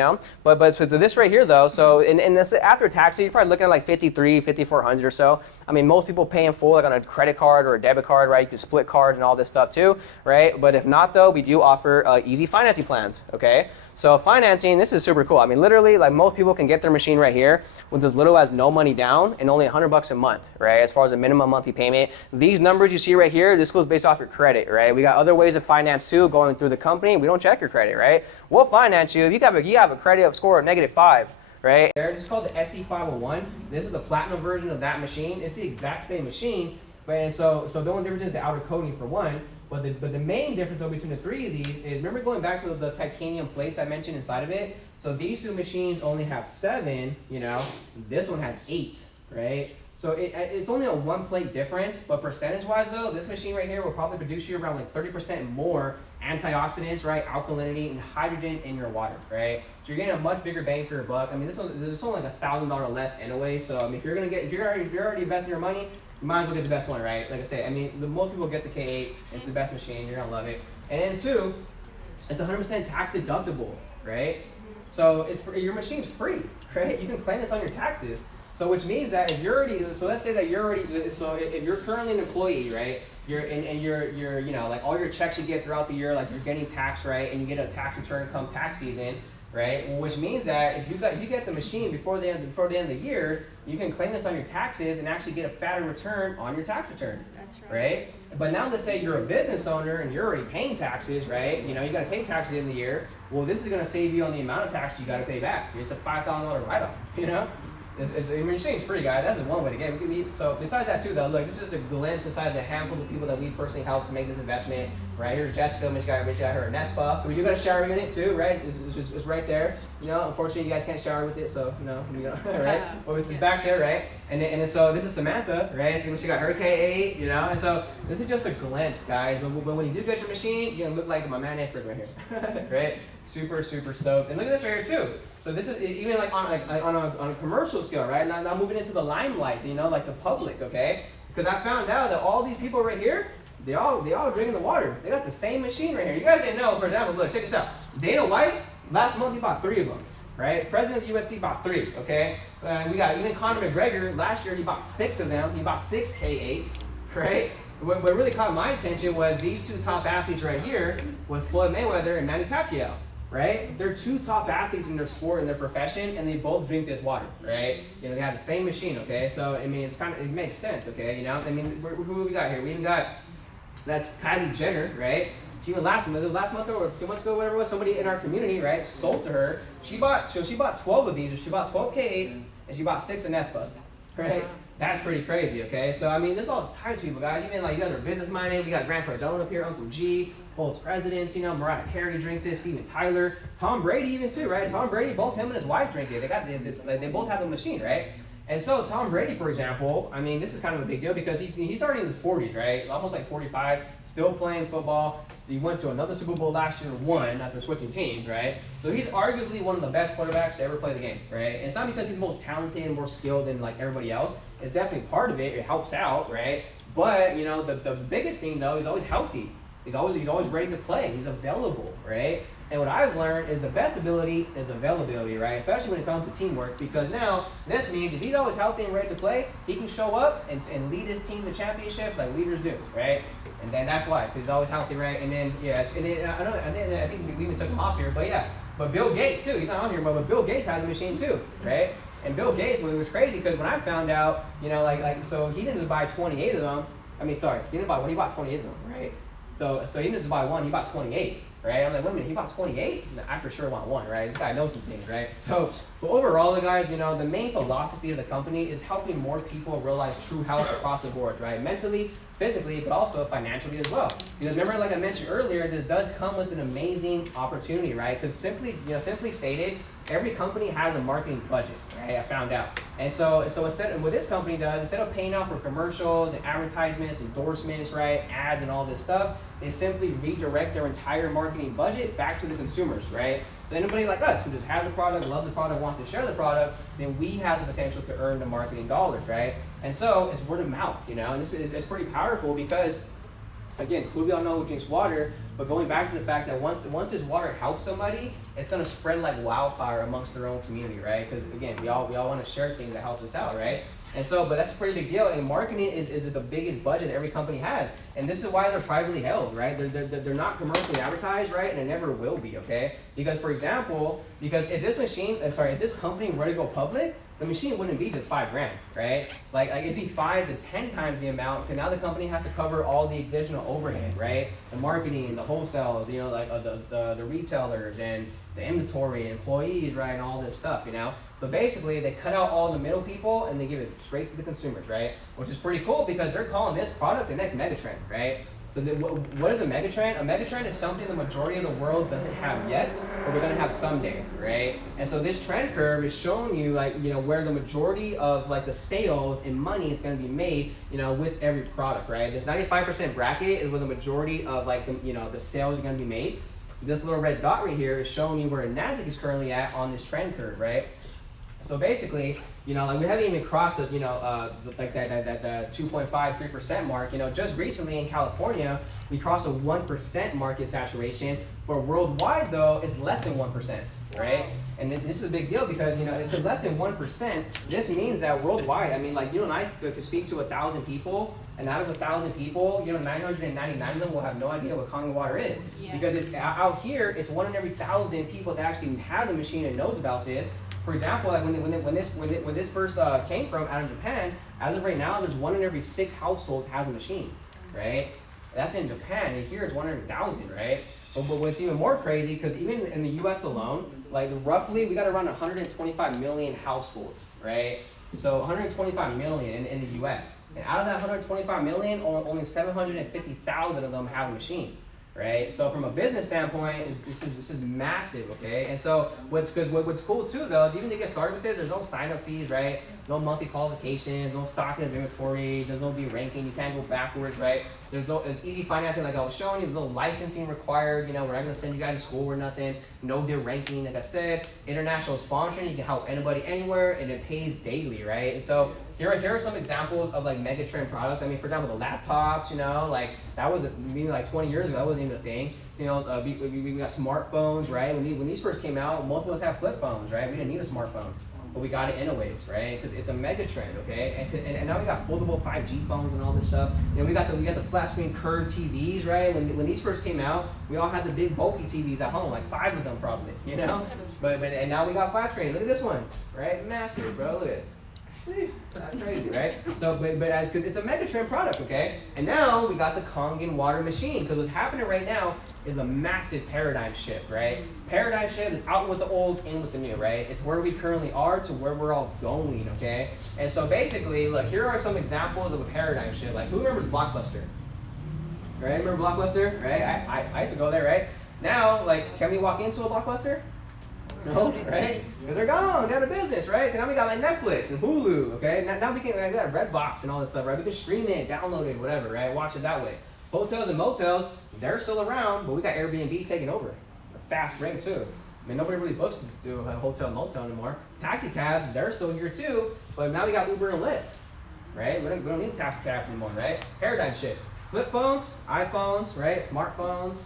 But for this right here though, so and this after tax, so you're probably looking at like $5,400 or so. I mean, most people pay in full, like on a credit card or a debit card, right? You can split cards and all this stuff too, right? But if not though, we do offer easy financing plans, okay? So financing, this is super cool. I mean, literally, like most people can get their machine right here with as little as no money down and only $100 a a month, right? As far as a minimum monthly payment. These numbers you see right here, this goes based off your credit, right? We got other ways of finance too, going through the company. We don't check your credit, right? We'll finance you if you have a credit score of -5, right? This is called the SD501. This is the platinum version of that machine. It's the exact same machine, but and so the only difference is the outer coating for one. But the main difference though between the three of these is, remember going back to the titanium plates I mentioned inside of it? So these two machines only have 7, you know, this one has 8, right? So it's only a 1 plate difference, but percentage wise though, this machine right here will probably produce you around like 30% more antioxidants, right? Alkalinity and hydrogen in your water, right? So you're getting a much bigger bang for your buck. I mean, this is only like $1,000 less anyway. So I mean, if you're already investing your money, you might as well get the best one, right? Like I say, I mean, most people get the K8. It's the best machine. You're gonna love it. And then 2, it's 100% tax deductible, right? So your machine's free, right? You can claim this on your taxes. So which means that if you're already, so let's say that you're already, so if you're currently an employee, right? You're you know, like all your checks you get throughout the year, like you're getting taxed, right? And you get a tax return come tax season, right? Well, which means that if you get the machine before the end of the year, you can claim this on your taxes and actually get a fatter return on your tax return. That's Right? But now let's say you're a business owner and you're already paying taxes, right? You know, you got to pay taxes in the year. Well, this is going to save you on the amount of tax you got to pay back. It's a $5,000 write-off, you know? I mean, machine's free, guys. That's one way to get it. So besides that too, though, look, this is a glimpse inside the handful of people that we personally helped to make this investment. Right here's Jessica, Mitch got her Nespa. We do got a shower unit too, right? It's right there. You know, unfortunately, you guys can't shower with it, so right? But it's back there, right? And then so this is Samantha, right? So she got her K8, you know. And so this is just a glimpse, guys. But when you do get your machine, you're gonna look like my man Efred right here, right? Super stoked. And look at this right here too. So this is even like on a commercial scale, right? Now moving into the limelight, you know, like the public, okay? Because I found out that all these people right here, they all drinking the water. They got the same machine right here. You guys didn't know, for example, look, check this out. Dana White, last month he bought 3 of them, right? President of the USC bought 3, okay? We got even Conor McGregor, last year he bought 6 of them. He bought 6 K8s, right? What really caught my attention was these 2 top athletes right here was Floyd Mayweather and Manny Pacquiao. Right? They're 2 top athletes in their sport and their profession, and they both drink this water, right? You know, they have the same machine, okay? So I mean, it makes sense, okay? You know, I mean, who we got here? We even got that's Kylie Jenner, right? She even last month or 2 months ago, whatever it was, somebody in our community, right, sold to her. She bought 12 of these. She bought 12 K8s and she bought 6 Nespas, right? That's pretty crazy, okay? So I mean, there's all types of people, guys. Even like you guys are business minded. We got Grant Cardone up here, Uncle G. Both presidents, you know, Mariah Carey drinks this, Steven Tyler, Tom Brady even too, right? Tom Brady, both him and his wife drink it. They both have the machine, right? And so Tom Brady, for example, I mean, this is kind of a big deal because he's already in his 40s, right? Almost like 45, still playing football. He went to another Super Bowl last year and won after switching teams, right? So he's arguably one of the best quarterbacks to ever play the game, right? And it's not because he's most talented and more skilled than like everybody else. It's definitely part of it. It helps out, right? But, you know, the biggest thing though, he's always healthy. He's always ready to play. He's available, right? And what I've learned is the best ability is availability, right? Especially when it comes to teamwork, because now this means if he's always healthy and ready to play, he can show up and lead his team to championship like leaders do, right? And then that's why, because he's always healthy, right? And then yes, and then I think we even took him off here, but yeah. But Bill Gates too, he's not on here, but Bill Gates has a machine too, right? And Bill Gates, well, it was crazy because when I found out, you know, so he didn't buy 28 of them. He bought 28 of them, right? So he didn't just buy 1, he bought 28, right? I'm like, wait a minute, he bought 28? I for sure want 1, right? This guy knows some things, right? So, but overall, guys, you know, the main philosophy of the company is helping more people realize true health across the board, right? Mentally, physically, but also financially as well. Because remember, like I mentioned earlier, this does come with an amazing opportunity, right? Because simply stated, every company has a marketing budget, right? I found out. And so what this company does, instead of paying out for commercials and advertisements, endorsements, right, ads and all this stuff, they simply redirect their entire marketing budget back to the consumers, right? So anybody like us who just has the product, loves the product, wants to share the product, then we have the potential to earn the marketing dollars, right? And so it's word of mouth, you know, and this is pretty powerful because, again, we all know who drinks water, but going back to the fact that once this water helps somebody, it's gonna spread like wildfire amongst their own community, right? Because again, we all want to share things that help us out, right? And so, but that's a pretty big deal. And marketing is the biggest budget that every company has. And this is why they're privately held, right? They're not commercially advertised, right? And it never will be, okay? Because, for example, because if this if this company were to go public, the machine wouldn't be just $5 grand, right? Like it'd be 5 to 10 times the amount, because now the company has to cover all the additional overhead, right? The marketing, the wholesale, you know, like the retailers and the inventory, employees, right, and all this stuff, you know? So basically, they cut out all the middle people and they give it straight to the consumers, right? Which is pretty cool because they're calling this product the next megatrend, right? So what is a megatrend? A megatrend is something the majority of the world doesn't have yet, but we're gonna have someday, right? And so this trend curve is showing you, like, you know, where the majority of like the sales and money is gonna be made, you know, with every product, right? This 95% bracket is where the majority of like the, you know, the sales are gonna be made. This little red dot right here is showing you where Nasdaq is currently at on this trend curve, right? So basically, you know, like we haven't even crossed the, you know, like that 2.5, 3% mark. You know, just recently in California, we crossed a 1% market saturation, but worldwide though, it's less than 1%, right? And this is a big deal because, you know, if it's less than 1%, this means that worldwide, I mean, like you and I could speak to 1,000 people, and out of 1,000 people, you know, 999 of them will have no idea what Kangen water is. Yeah. Because it's out here, it's 1 in every 1,000 people that actually have the machine and knows about this. For example, like when this first came from out of Japan, as of right now, there's 1 in every 6 households has a machine, right? That's in Japan, and here it's 1 in every 1,000, right? But what's even more crazy, because even in the U.S. alone, like roughly, we got around 125 million households, right? So 125 million in the U.S. And out of that 125 million, only 750,000 of them have a machine. Right, so from a business standpoint, this is massive, okay? And so what's cool too, though, even to get started with it, there's no sign-up fees, right? No monthly qualifications, no stocking of inventory, there's no ranking, you can't go backwards, right? It's easy financing, like I was showing you, there's no licensing required, you know, we're not gonna send you guys to school or nothing, no ranking, like I said, international sponsoring, you can help anybody anywhere, and it pays daily, right? And so here are some examples of like mega trend products. I mean, for example, the laptops, you know, like that was maybe like 20 years ago, that wasn't even a thing. So, you know, we got smartphones, right? When these first came out, most of us have flip phones, right? We didn't need a smartphone, but we got it anyways, right? Because it's a mega trend, okay? And now we got foldable 5G phones and all this stuff. You know, we got the flat screen curved TVs, right? When these first came out, we all had the big bulky TVs at home, like 5 of them probably, you know? And now we got flat screen. Look at this one, right? Massive, bro. Look at it. That's crazy, right? So, because it's a Megatrend product, okay? And now we got the Kangen water machine, because what's happening right now is a massive paradigm shift, right? Paradigm shift is out with the old, in with the new, right? It's where we currently are to where we're all going, okay? And so basically, look, here are some examples of a paradigm shift. Like, who remembers Blockbuster? Right? Remember Blockbuster? Right? I used to go there, right? Now, like, can we walk into a Blockbuster? No, right? Because they're gone, they're out of business, right? And now we got like Netflix and Hulu, okay? Now we got Redbox and all this stuff, right? We can stream it, download it, whatever, right? Watch it that way. Hotels and motels, they're still around, but we got Airbnb taking over. A fast rate too. I mean, nobody really books to do a hotel motel anymore. Taxi cabs, they're still here too, but now we got Uber and Lyft, right? We don't need taxi cabs anymore, right? Paradigm shift. Flip phones, iPhones, right? Smartphones,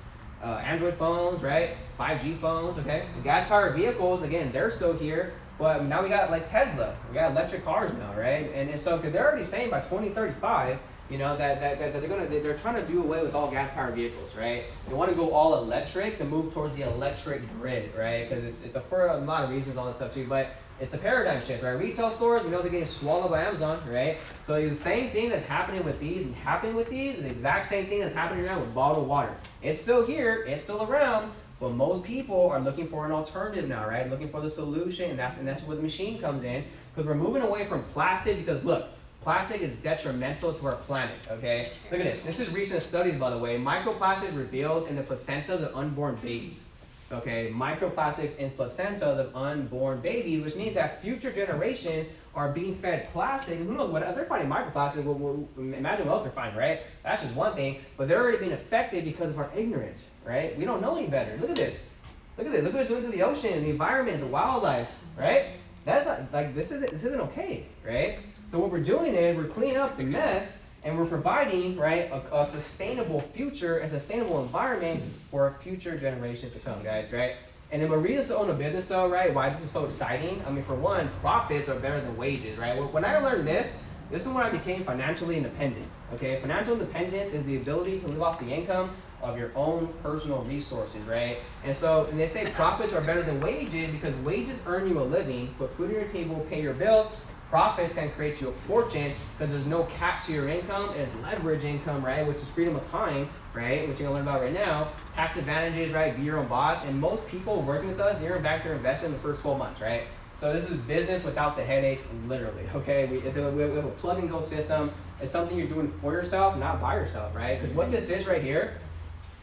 Android phones, right? 5G phones, okay? The gas-powered vehicles, again, they're still here, but now we got like Tesla. We got electric cars now, right? And so, because they're already saying by 2035, you know, that they're trying to do away with all gas-powered vehicles, right? They want to go all electric to move towards the electric grid, right? Because it's for a lot of reasons, all this stuff too, but it's a paradigm shift, right? Retail stores, we know they're getting swallowed by Amazon, right? So the same thing that's happening with these and happening with these is the exact same thing that's happening now with bottled water. It's still here, it's still around, but most people are looking for an alternative now, right? Looking for the solution, and that's where the machine comes in, because we're moving away from plastic, because look, plastic is detrimental to our planet, okay? Look at this. This is recent studies, by the way. Microplastics revealed in the placentas of unborn babies. Okay, microplastics in placentas of unborn babies, which means that future generations are being fed plastic. And who knows what? If they're finding microplastics, imagine what else they're finding, right? That's just one thing. But they're already being affected because of our ignorance, right? We don't know any better. Look at this. Look at this. Look what's doing to the ocean, the environment, the wildlife, right? That's not, like, this isn't okay, right? So what we're doing is we're cleaning up the mess, and we're providing, right, a sustainable future and sustainable environment for future generations to come, guys, right? And then what leads us to own a business, though, right? Why this is so exciting? I mean, for one, profits are better than wages, right? When I learned this, This is when I became financially independent. Okay, financial independence is the ability to live off the income of your own personal resources, right? And they say profits are better than wages because wages earn you a living, put food on your table, pay your bills. Profits can create you a fortune because there's no cap to your income. It's leverage income, right? Which is freedom of time, right? Which you're gonna learn about right now. Tax advantages, right? Be your own boss. And most people working with us, they earn back their investment in the first 12 months, right? So this is business without the headaches, literally, okay? We have a plug and go system. It's something you're doing for yourself, not by yourself, right? Because what this is right here,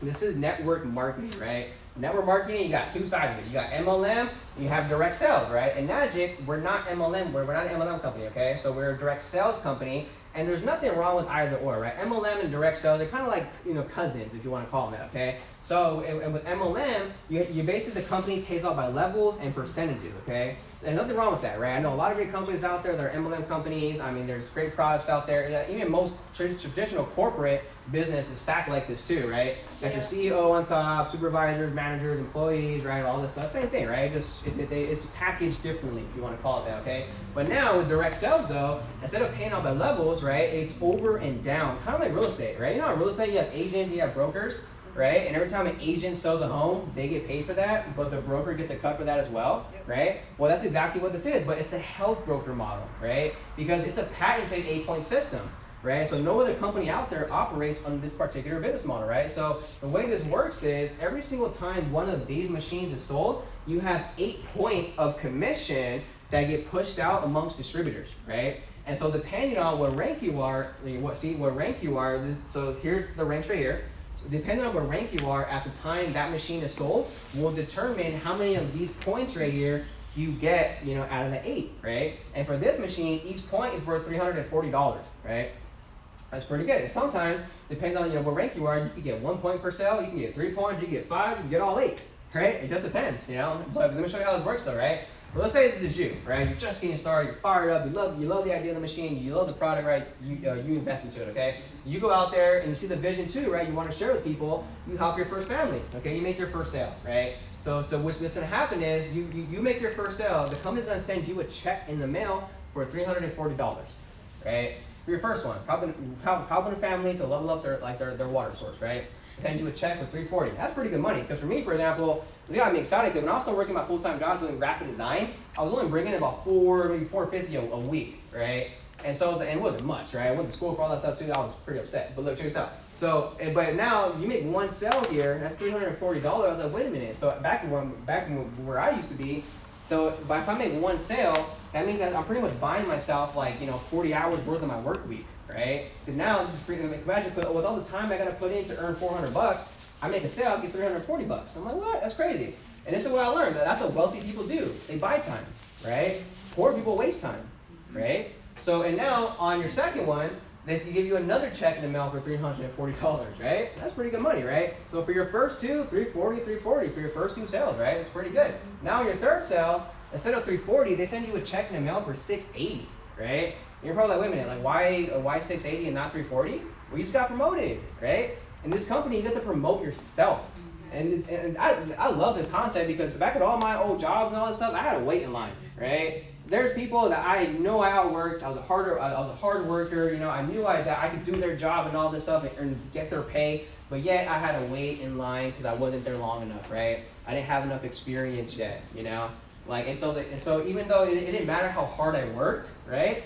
this is network marketing, right? Network marketing, you got two sides of it. You got MLM, you have direct sales, right? In Magic, we're not MLM, we're not an MLM company, okay? So we're a direct sales company, and there's nothing wrong with either or, right? MLM and direct sales, they're kind of like, cousins, if you want to call them that, okay? So and with MLM, you basically, the company pays out by levels and percentages, okay? And nothing wrong with that, right? I know a lot of great companies out there that are MLM companies. I mean, there's great products out there. Even most traditional corporate business is stacked like this too, right? You got your CEO on top, supervisors, managers, employees, right? All this stuff, same thing, right? Just it's packaged differently, if you want to call it that, okay? But now with direct sales though, instead of paying out by levels, right? It's over and down, kind of like real estate, right? You know, in real estate you have agents, you have brokers, right? And every time an agent sells a home, they get paid for that, but the broker gets a cut for that as well, right? Well, that's exactly what this is, but it's the health broker model, right? Because it's a patented 8-point system, right? So no other company out there operates on this particular business model, right? So the way this works is every single time one of these machines is sold, you have 8 points of commission that get pushed out amongst distributors, right? And so depending on what rank you are, what rank you are, so here's the ranks right here. Depending on what rank you are at the time that machine is sold, will determine how many of these points right here you get, out of the 8, right? And for this machine, each point is worth $340, right? That's pretty good. And sometimes, depending on what rank you are, you can get 1 point per sale, you can get 3 points, you can get 5, you can get all 8, right? It just depends, But let me show you how this works though, right? Well, let's say this is you, right? You're just getting started, you're fired up, you love the idea of the machine, you love the product, right? You invest into it, okay? You go out there and you see the vision too, right? You want to share with people, you help your first family, okay? You make your first sale, right? So what's going to happen is you make your first sale, the company's going to send you a check in the mail for $340, right? For your first one, helping a family to level up their water source, right? Send you a check for $340. That's pretty good money. Because for me, for example, this got me excited because when I was still working my full-time job doing graphic design, I was only bringing in about maybe $450 a week, right? And so, and it wasn't much, right? I went to school for all that stuff too. I was pretty upset. But look, check this out. So, but now you make one sale here, that's $340. I was like, wait a minute. So back where I used to be, so if I make one sale, that means that I'm pretty much buying myself 40 hours worth of my work week, right? Because now this is free. Imagine with all the time I gotta put in to earn $400, I make a sale, I get $340. I'm like, what? That's crazy. And this is what I learned. That's what wealthy people do. They buy time, right? Poor people waste time, right? So, and now on your second one, they give you another check in the mail for $340, right? That's pretty good money, right? So for your first two, $340 for your first 2 sales, right? That's pretty good. Now on your third sale, instead of $340, they send you a check in the mail for $680, right? And you're probably like, wait a minute, why $680 and not $340? Well, you just got promoted, right? In this company, you get to promote yourself. And I love this concept because back at all my old jobs and all this stuff, I had to wait in line, right? There's people that I know I outworked. I was a hard worker. I knew that I could do their job and all this stuff and get their pay. But yet I had to wait in line because I wasn't there long enough, right? I didn't have enough experience yet, And so even though it didn't matter how hard I worked, right?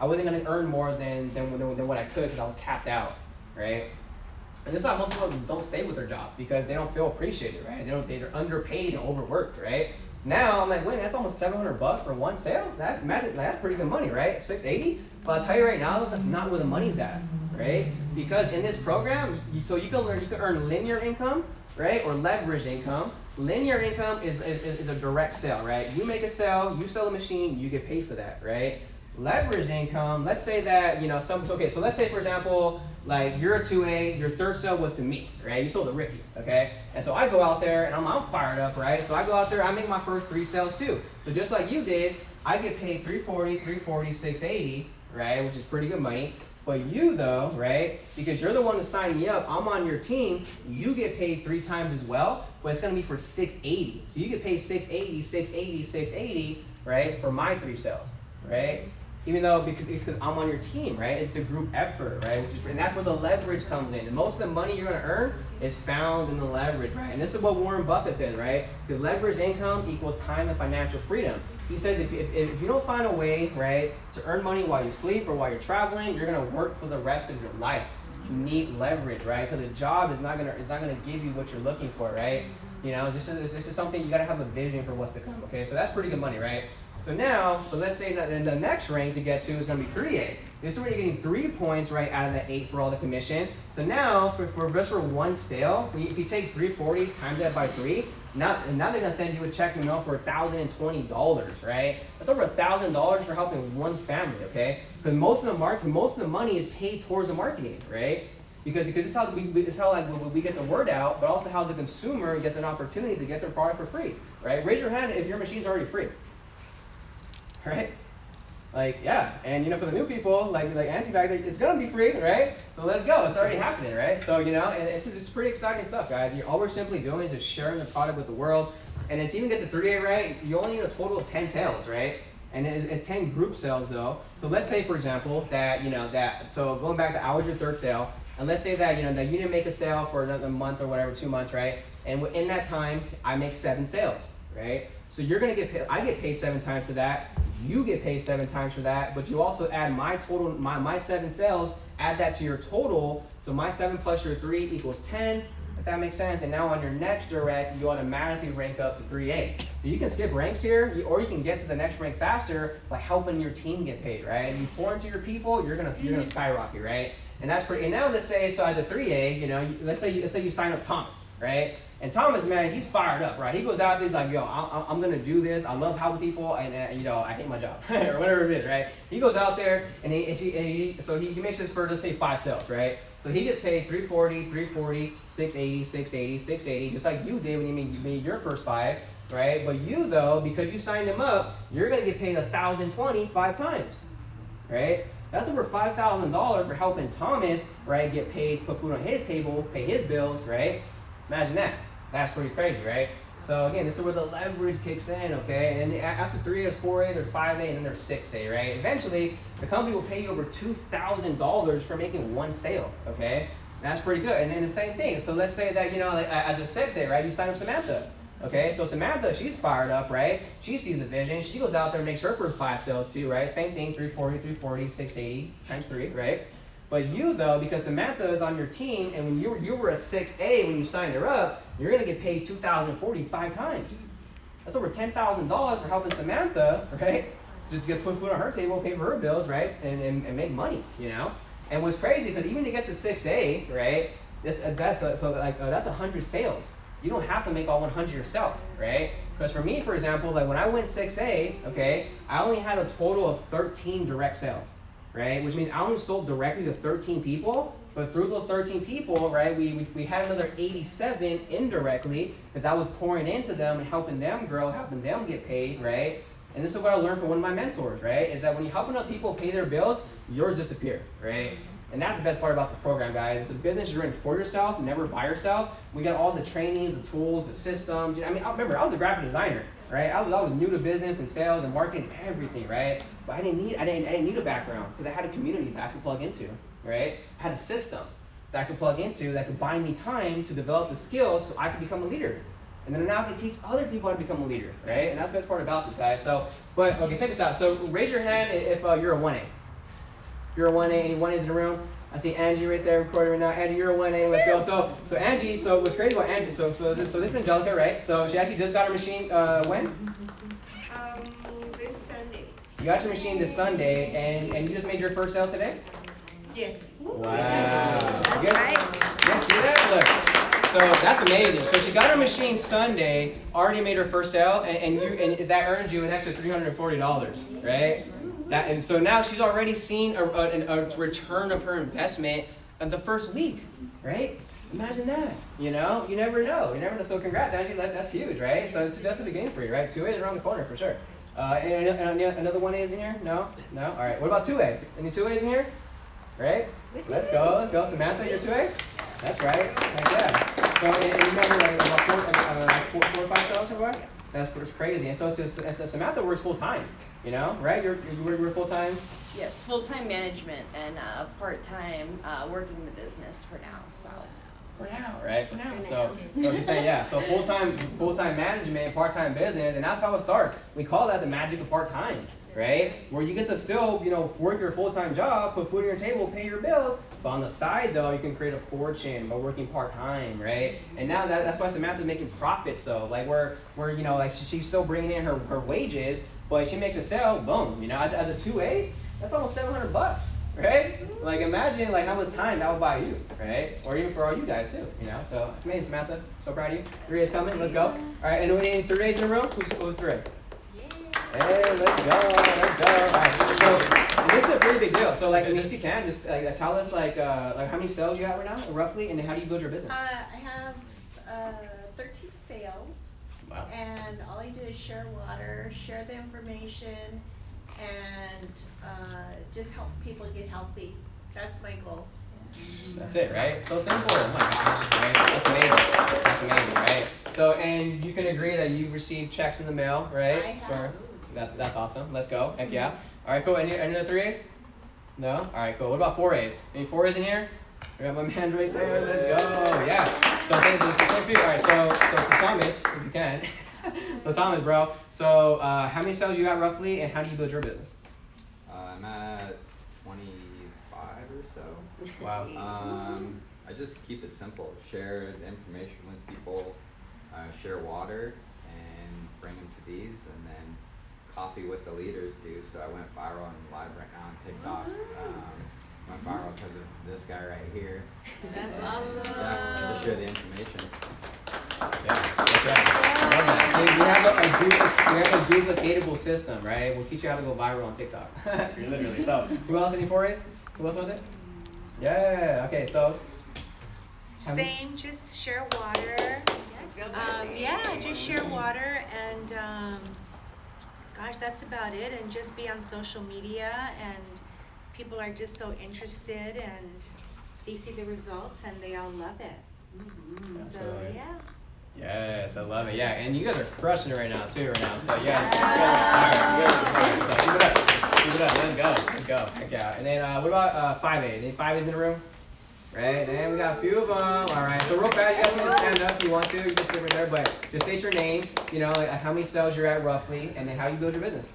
I wasn't gonna earn more than what I could because I was capped out, right? And this is why most people don't stay with their jobs because they don't feel appreciated, right? They're underpaid and overworked, right? Now I'm like, wait, that's almost $700 for one sale. That's pretty good money, right? $680. But I'll tell you right now, that's not where the money's at, right? Because in this program, you can earn linear income, right, or leverage income. Linear income is a direct sale, right? You make a sale, you sell a machine, you get paid for that, right? Leverage income. Let's say that so let's say for example, you're a 2A, your third sale was to me, right? You sold to Ricky, okay? And so I go out there and I'm fired up, right? So I go out there, I make my first 3 sales too. So just like you did, I get paid $340, $680, right? Which is pretty good money. But you though, right? Because you're the one who signed me up, I'm on your team, you get paid 3 times as well, but it's gonna be for $680. So you get paid $680, $680, $680, right? For my 3 sales, right? Even though because I'm on your team, right? It's a group effort, right? And that's where the leverage comes in. And most of the money you're gonna earn is found in the leverage, right? And this is what Warren Buffett says, right? The leverage income equals time and financial freedom. He said if you don't find a way, right, to earn money while you sleep or while you're traveling, you're gonna work for the rest of your life. You need leverage, right? Because a job is not gonna give you what you're looking for, right? You know, this is something you gotta have a vision for what's to come. Okay, so that's pretty good money, right? So now, let's say that the next rank to get to is going to be 3A. This is where you're getting 3 points right out of that 8 for all the commission. So now, for just for one sale, if you take 340 times that by 3, now they're going to send you a check in the mail for $1,020, right? That's over $1,000 for helping one family, okay? Because most of the money is paid towards the marketing, right? Because it's how we get the word out, but also how the consumer gets an opportunity to get their product for free, right? Raise your hand if your machine's already free. Right? Like, yeah. And, you know, for the new people, like Angie back there, it's going to be free, right? So let's go. It's already happening, right? So, you know, and it's pretty exciting stuff, guys. All we're simply doing is just sharing the product with the world. And then to even get the 3A right, you only need a total of 10 sales, right? And it's 10 group sales, though. So let's say, for example, that, you know, so going back to I was your third sale, and let's say that, you know, that you didn't make a sale for another month or whatever, 2 months, right? And in that time, I make 7 sales, right? So you're going to get paid, I get paid 7 times for that. You get paid 7 times for that, but you also add my total, my 7 sales, add that to your total. So my 7 plus your 3 equals 10, if that makes sense. And now on your next direct, you automatically rank up to 3A. So you can skip ranks here, or you can get to the next rank faster by helping your team get paid, right? And you pour into your people, you're gonna skyrocket, right? And that's pretty. And now let's say, so as a 3A, you know, let's say you sign up Thomas, right? And Thomas, man, he's fired up, right? He goes out there, he's like, yo, I'm going to do this. I love helping people, and, you know, I hate my job, or whatever it is, right? He goes out there, and he makes his first, let's say, 5 sales, right? So he gets paid 340, 680, 680, just like you did when you made your first 5, right? But you, though, because you signed him up, you're going to get paid $1,020 5 times, right? That's over $5,000 for helping Thomas, right, get paid, put food on his table, pay his bills, right? Imagine that. That's pretty crazy, right? So again, this is where the leverage kicks in, okay? And after 3A, there's 4A, there's 5A, and then there's 6A, right? Eventually, the company will pay you over $2,000 for making 1 sale, okay? That's pretty good. And then the same thing. So let's say that, you know, like, as a 6A, right, you sign up Samantha. Okay, so Samantha, she's fired up, right? She sees the vision. She goes out there and makes her first 5 sales too, right? Same thing, 340, 680 times 3, right? But you, though, because Samantha is on your team, and when you were a 6A when you signed her up, you're going to get paid $2,040 5 times. That's over $10,000 for helping Samantha, right? Just get put food on her table, pay for her bills, right? And make money, you know? And what's crazy, because even to get to 6A, right, that's 100 sales. You don't have to make all 100 yourself, right? Because for me, for example, like when I went 6A, okay, I only had a total of 13 direct sales, right? Which means I only sold directly to 13 people, but through those 13 people, right, we had another 87 indirectly because I was pouring into them and helping them grow, helping them get paid, right? And this is what I learned from one of my mentors, right? Is that when you're helping other people pay their bills, yours disappear, right? And that's the best part about the program, guys. The business you're in for yourself, never by yourself. We got all the training, the tools, the systems. I mean, I remember I was a graphic designer, right? I was new to business and sales and marketing, everything, right? But I didn't need a background because I had a community that I could plug into, right? I had a system that I could plug into that could buy me time to develop the skills so I could become a leader. And then now I can teach other people how to become a leader, right? And that's the best part about this, guys. So, but okay, check this out. So raise your hand if you're a 1A. You're a 1A, any 1As in the room? I see Angie right there recording right now. Angie, you're a 1A, let's go. So Angie, so what's crazy about Angie, so this is Angelica, right? So she actually just got her machine, when? This Sunday. You got your machine this Sunday, and you just made your first sale today? Yes. Wow. That's you right. Yes, see that? Look. So that's amazing. So she got her machine Sunday, already made her first sale, and that earned you an extra $340, right? And so now she's already seen a return of her investment in the first week, right? Imagine that. You know, you never know. So congrats, Angie. That's huge, right? So it's just the beginning for you, right? 2A is around the corner for sure. And another 1A is in here? No? All right. What about 2A? Any 2As in here? Right? Let's go. Samantha, you're 2A? That's right. Heck yeah. So and you remember about 4 or 5 sales so far? That's crazy. And so Samantha works full time, you know, right? You're full time. Yes, full-time management and part-time working the business for now. So. For now, right? For now. So she's saying, yeah. So full-time management, part-time business, and that's how it starts. We call that the magic of part-time, right? Where you get to still, you know, work your full-time job, put food on your table, pay your bills, but on the side though, you can create a fortune by working part-time, right? And now that's why Samantha's making profits though. Like we're you know, like she's still bringing in her wages, but she makes a sale, boom, you know, as a 2A, that's almost $700. Right? Like imagine like how much time that would buy you, right? Or even for all you guys too, you know? So amazing, Samantha. So proud of you. 3A's coming, let's go. All right, and we need 3A's in the room? Who's 3A? Hey, let's go. All right. So this is a pretty big deal. So like, I mean, if you can, just tell us like how many sales you have right now, roughly, and then how do you build your business? I have 13 sales. Wow. And all I do is share water, share the information, and just help people get healthy. That's my goal. That's it, right? So simple. Oh my gosh, right? That's amazing. That's amazing, right? So, and you can agree that you've received checks in the mail, right? I have. That's awesome. Let's go. Heck yeah. All right, cool. Any other 3A's? No? All right, cool. What about 4A's? Any 4A's in here? I got my man right there. Let's go. Yeah. So things are so few. All right, so Thomas, if you can. So Thomas, bro. So how many sales you got roughly, and how do you build your business? I'm at 25 or so. Wow. I just keep it simple. Share the information with people, share water, and bring them to these, and then copy what the leaders do. So I went viral and live right now on TikTok. Went viral because of this guy right here. That's awesome. Yeah, just share the information. Yeah, that's right. I love that. So we have a duplicatable system, right? We'll teach you how to go viral on TikTok. Literally. So, who else any 4A's? Who else wants it? Yeah. Okay. So. Same, just share water. Yeah, just share water and gosh, that's about it. And just be on social media, and people are just so interested, and they see the results and they all love it. So Absolutely. yeah. Yes, I love it. Yeah, and you guys are crushing it right now too. So you guys are fire. You guys are fire. So keep it up. Keep it up. Let's go. Heck yeah. And then what about 5A? Any 5A's in the room? Right, and we got a few of them. All right, so real fast, you guys can just stand up if you want to. You can sit right there, but just state your name, you know, like how many sales you're at roughly, and then how you build your business.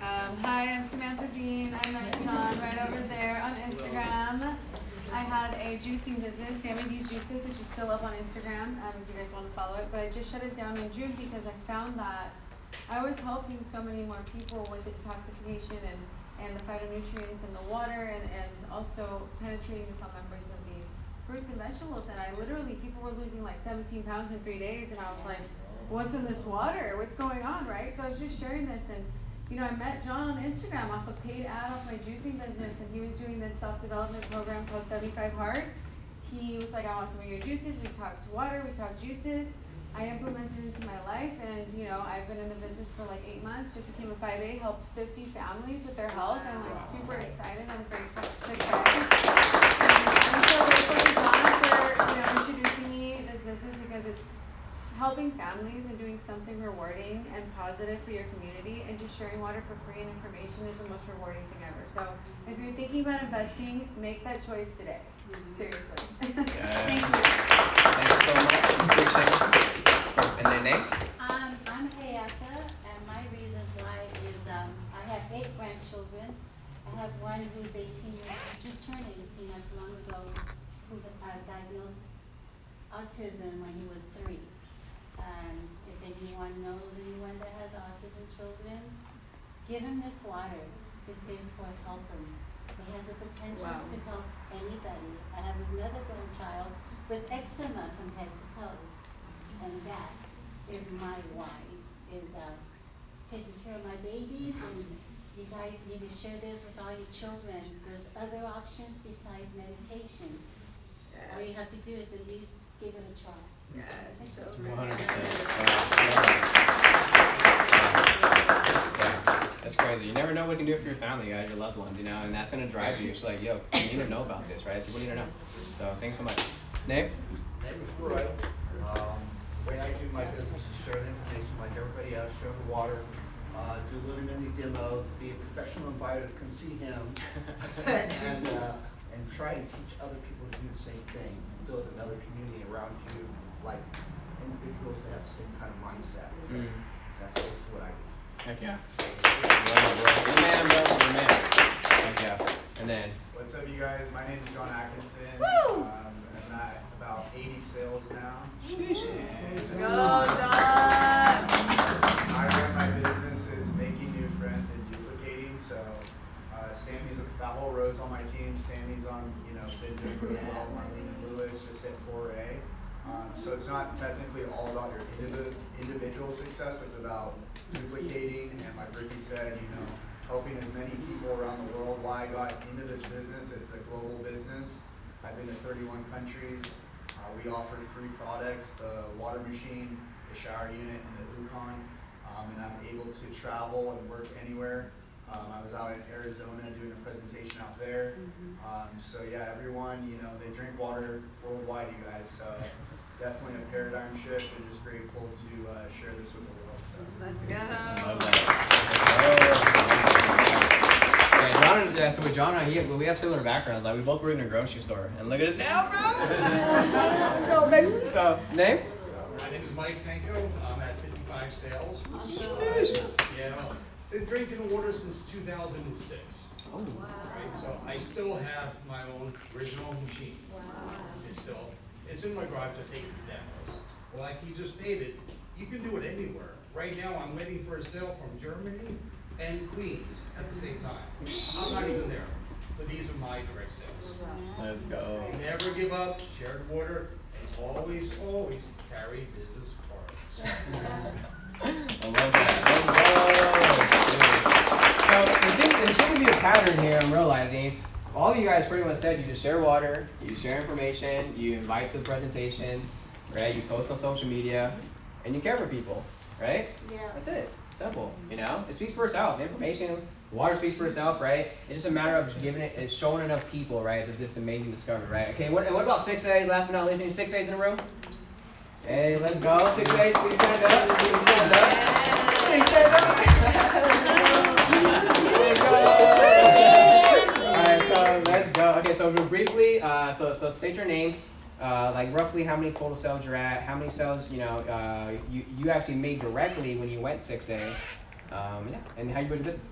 Hi, I'm Samantha Dean. I met John right over there on Instagram. I had a juicing business, Sammy D's Juices, which is still up on Instagram, if you guys want to follow it. But I just shut it down in June because I found that I was helping so many more people with the detoxification and the phytonutrients and the water, and also penetrating the cell membranes of these fruits and vegetables. And I literally, people were losing like 17 pounds in 3 days, and I was like, what's in this water? What's going on, right? So I was just sharing this, and you know, I met John on Instagram off a paid ad off my juicing business, and he was doing this self-development program called 75 Hard. He was like, I want some of your juices. We talked water, we talked juices. I implemented it into my life, and you know, I've been in the business for like 8 months, just became a 5A, helped 50 families with their health. I'm like super excited. I'm very excited. I'm so grateful to John for, you know, introducing me this business, because it's helping families and doing something rewarding and positive for your community, and just sharing water for free and information is the most rewarding thing ever. So if you're thinking about investing, make that choice today. Seriously. Thank you. Thanks so much. Appreciate it. And then name? I'm Hayata, and my reasons why is I have 8 grandchildren. I have one who's 18 years, just turned 18 not too long ago, who diagnosed autism when he was 3. And if anyone knows anyone that has autism children, give him this water. This is going to help him. It has a potential to help anybody. I have another grandchild with eczema from head to toe, and that is my wise, is taking care of my babies, and you guys need to share this with all your children. There's other options besides medication. All you have to do is at least give it a try. Yes. That's 100%. That's crazy. You never know what it can do for your family, guys, your loved ones, you know, and that's going to drive you. It's like, yo, you need to know about this, right? People need to know. So thanks so much. Name? Name is Troy. way I do my business is share the information like everybody else, share the water, do little mini demos, be a professional invited to come see him, and try to teach other people to do the same thing, build another community around you, like individuals that have the same kind of mindset. So that's basically what I do. Heck yeah. Good man, bro. Good man. Heck yeah. And then. What's up, you guys? My name is John Atkinson. Woo! I'm at about 80 sales now. Sheesh. And Go, John! I run my business is making new friends and duplicating. So Sammy's that whole row's on my team. Sammy's on, been doing really well. Marlene and Lewis just hit 4A. So it's not technically all about your individual success. It's about duplicating. And like Ricky said, helping as many people around the world. Why I got into this business, it's a global business. I've been to 31 countries. We offer free products, the water machine, the shower unit, and the Ukon. And I'm able to travel and work anywhere. I was out in Arizona doing a presentation out there. So yeah, everyone, they drink water worldwide, you guys. So definitely a paradigm shift, and just grateful to share this with the world. So. Let's go. I love that. Yeah, so with John and I, we have similar backgrounds. Like we both work in a grocery store, and look at us now, bro. Let's go, baby. So, name? My name is Mike Tanko. I'm at 55 Sales. Awesome. Yeah, been drinking water since 2006. Oh, Right? So I still have my own original machine. It's in my garage. I take it to demos. Well, like you just stated, you can do it anywhere. Right now, I'm waiting for a sale from Germany and Queens at the same time. I'm not even there, but these are my direct sales. let's go. Never give up, share the water, and always, always carry business cards. I love that. Let's go. So there seems to be a pattern here. I'm realizing all of you guys pretty much said you just share water, you share information, you invite to the presentations, right? You post on social media, and you care for people, right? Yeah. That's it. Simple. It speaks for itself. The information, water speaks for itself, right? It's just a matter of giving it and showing enough people, right? That this amazing discovery, right? Okay. What about 6A? Last but not least, any 6As in the room? Hey, let's go. 6As, please stand up. Please stand up. Please stand up. Alright, so let's go. Okay, so briefly, so state your name, like roughly how many total sales you're at, how many sales you actually made directly when you went 6A, and how you built your business.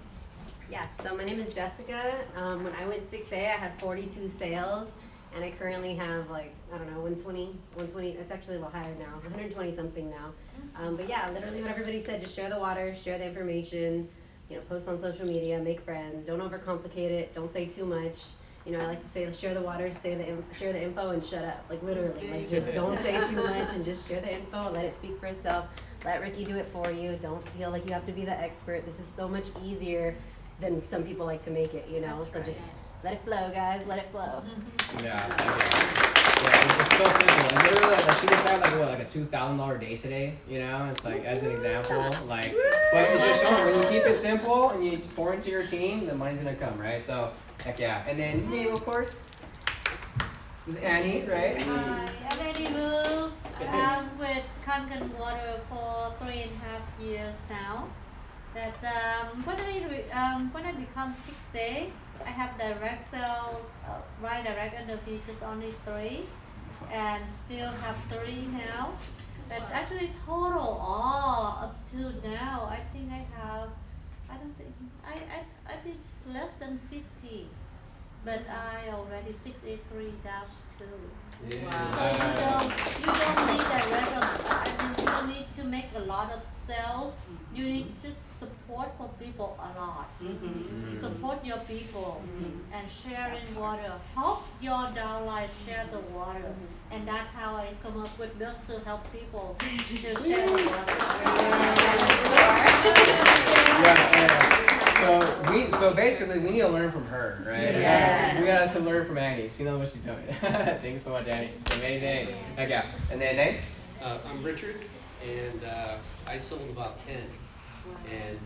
Yeah, so my name is Jessica. When I went 6A, I had 42 sales, and I currently have 120, it's actually a little higher now, 120 something now. But yeah, literally what everybody said, just share the water, share the information, post on social media, make friends, don't overcomplicate it, don't say too much. I like to say, share the water, share the info, and shut up. Like literally, just don't say too much and just share the info, let it speak for itself. Let Ricky do it for you. Don't feel like you have to be the expert. This is so much easier than some people like to make it, So just let it flow, guys. Let it flow. Yeah, it's so simple. Like literally, she just had like a $2,000 day today. It's like as an example, but it's just showing when you keep it simple and you pour into your team, the money's gonna come, right? So heck yeah. And then name, of course, is Annie, right? Hi, I'm Annie Lu. I'm with Kangen Water for 3.5 years now. That when I become 6A, I have direct sale, right direct under just only 3, and still have 3 now. But actually total all up to now, I think I think it's less than 50. But I already 683-2. Yeah. So you don't need direct. You don't need to make a lot of sales. You need just support for people a lot. Support your people and sharing water. Help your downline share the water, and that's how I come up with this to help people to share the water. So basically, we need to learn from her, right? Yes. We got to learn from Annie. She knows what she's doing. Thanks so much, Annie. Amazing. Okay. And then Nate? I'm Richard, and I sold about 10. And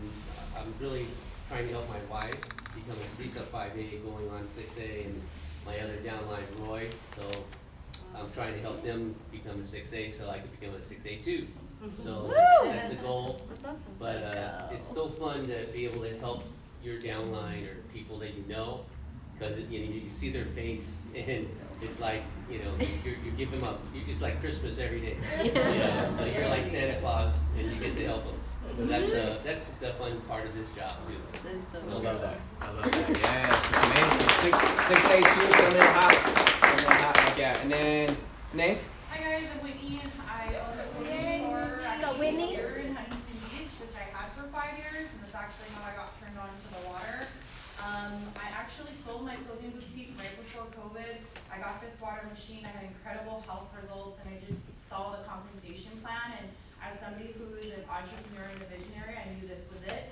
I'm really trying to help my wife become a CISA 5A going on 6A, and my other downline, Roy. So I'm trying to help them become a 6A so I can become a 6A too. So Woo! that's the goal. That's awesome. But Let's go. it's so fun to be able to help your downline or people that you know, because you see their face and it's like you give them up. It's like Christmas every day. So you're like Santa Claus and you get to help them. So that's the fun part of this job too. That's so I love that. I love that. Yes, it's amazing. 6A2 coming in hot. Yeah, and then name. Hi guys, I'm Whitney. I own a clothing store actually here in Huntington Beach, which I had for 5 years, and that's actually how I got turned on to the water. I actually sold my clothing boutique right before COVID. I got this water machine. I had incredible health results, and I just saw the compensation plan. And as somebody who is an entrepreneur and a visionary, I knew this was it.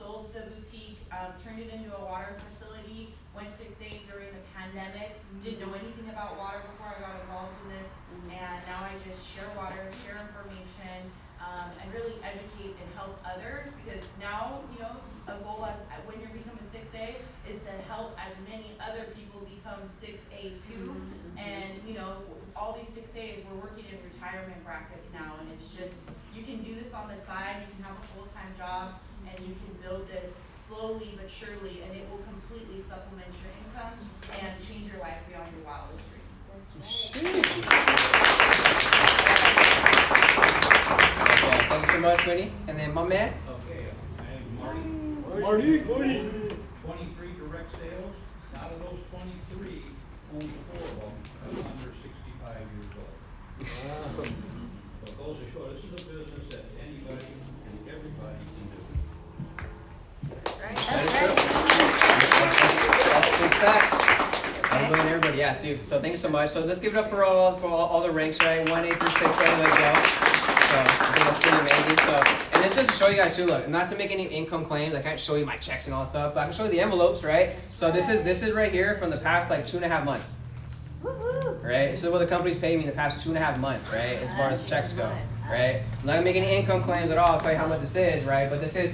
Sold the boutique, turned it into a water facility, went 6A during the pandemic, didn't know anything about water before I got involved in this, and now I just share water, share information, and really educate and help others, because now, a goal as when you become a 6A is to help as many other people become 6A too, and all these 6As, we're working in retirement brackets now, and it's just, you can do this on the side, you can have a full-time job, and you can build this slowly but surely, and it will completely supplement your income and change your life beyond your wildest dreams. Okay, thanks so much, Winnie. And then my man. Okay, I am Marty. 23 direct sales. Out of those 23, only 4 of them are under 65 years old. So it goes to show this is a business that anybody and everybody can do. That's big facts. Everybody and everybody, yeah, dude. So thank you so much. So let's give it up for all the ranks, right? 1A through 6A, let's go. So I think that's pretty amazing. So, and this is to show you guys too. Look, not to make any income claims. I can't show you my checks and all that stuff, but I can show you the envelopes, right? So this is right here from the past like 2.5 months. Right? This is what the company's paid me in the past 2.5 months, right? As far as checks go, right? I'm not gonna make any income claims at all. I'll tell you how much this is, right? But this is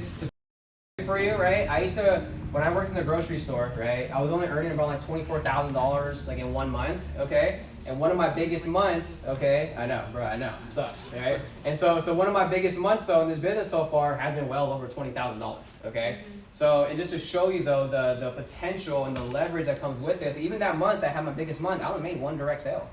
for you, right? I used to, when I worked in the grocery store, right, I was only earning about like $24,000 like in 1 month, okay? And one of my biggest months, okay, I know, bro, I know, it sucks, right? And so one of my biggest months though in this business so far has been well over $20,000, okay? So, and just to show you though the potential and the leverage that comes with this, even that month I had my biggest month, I only made 1 direct sale,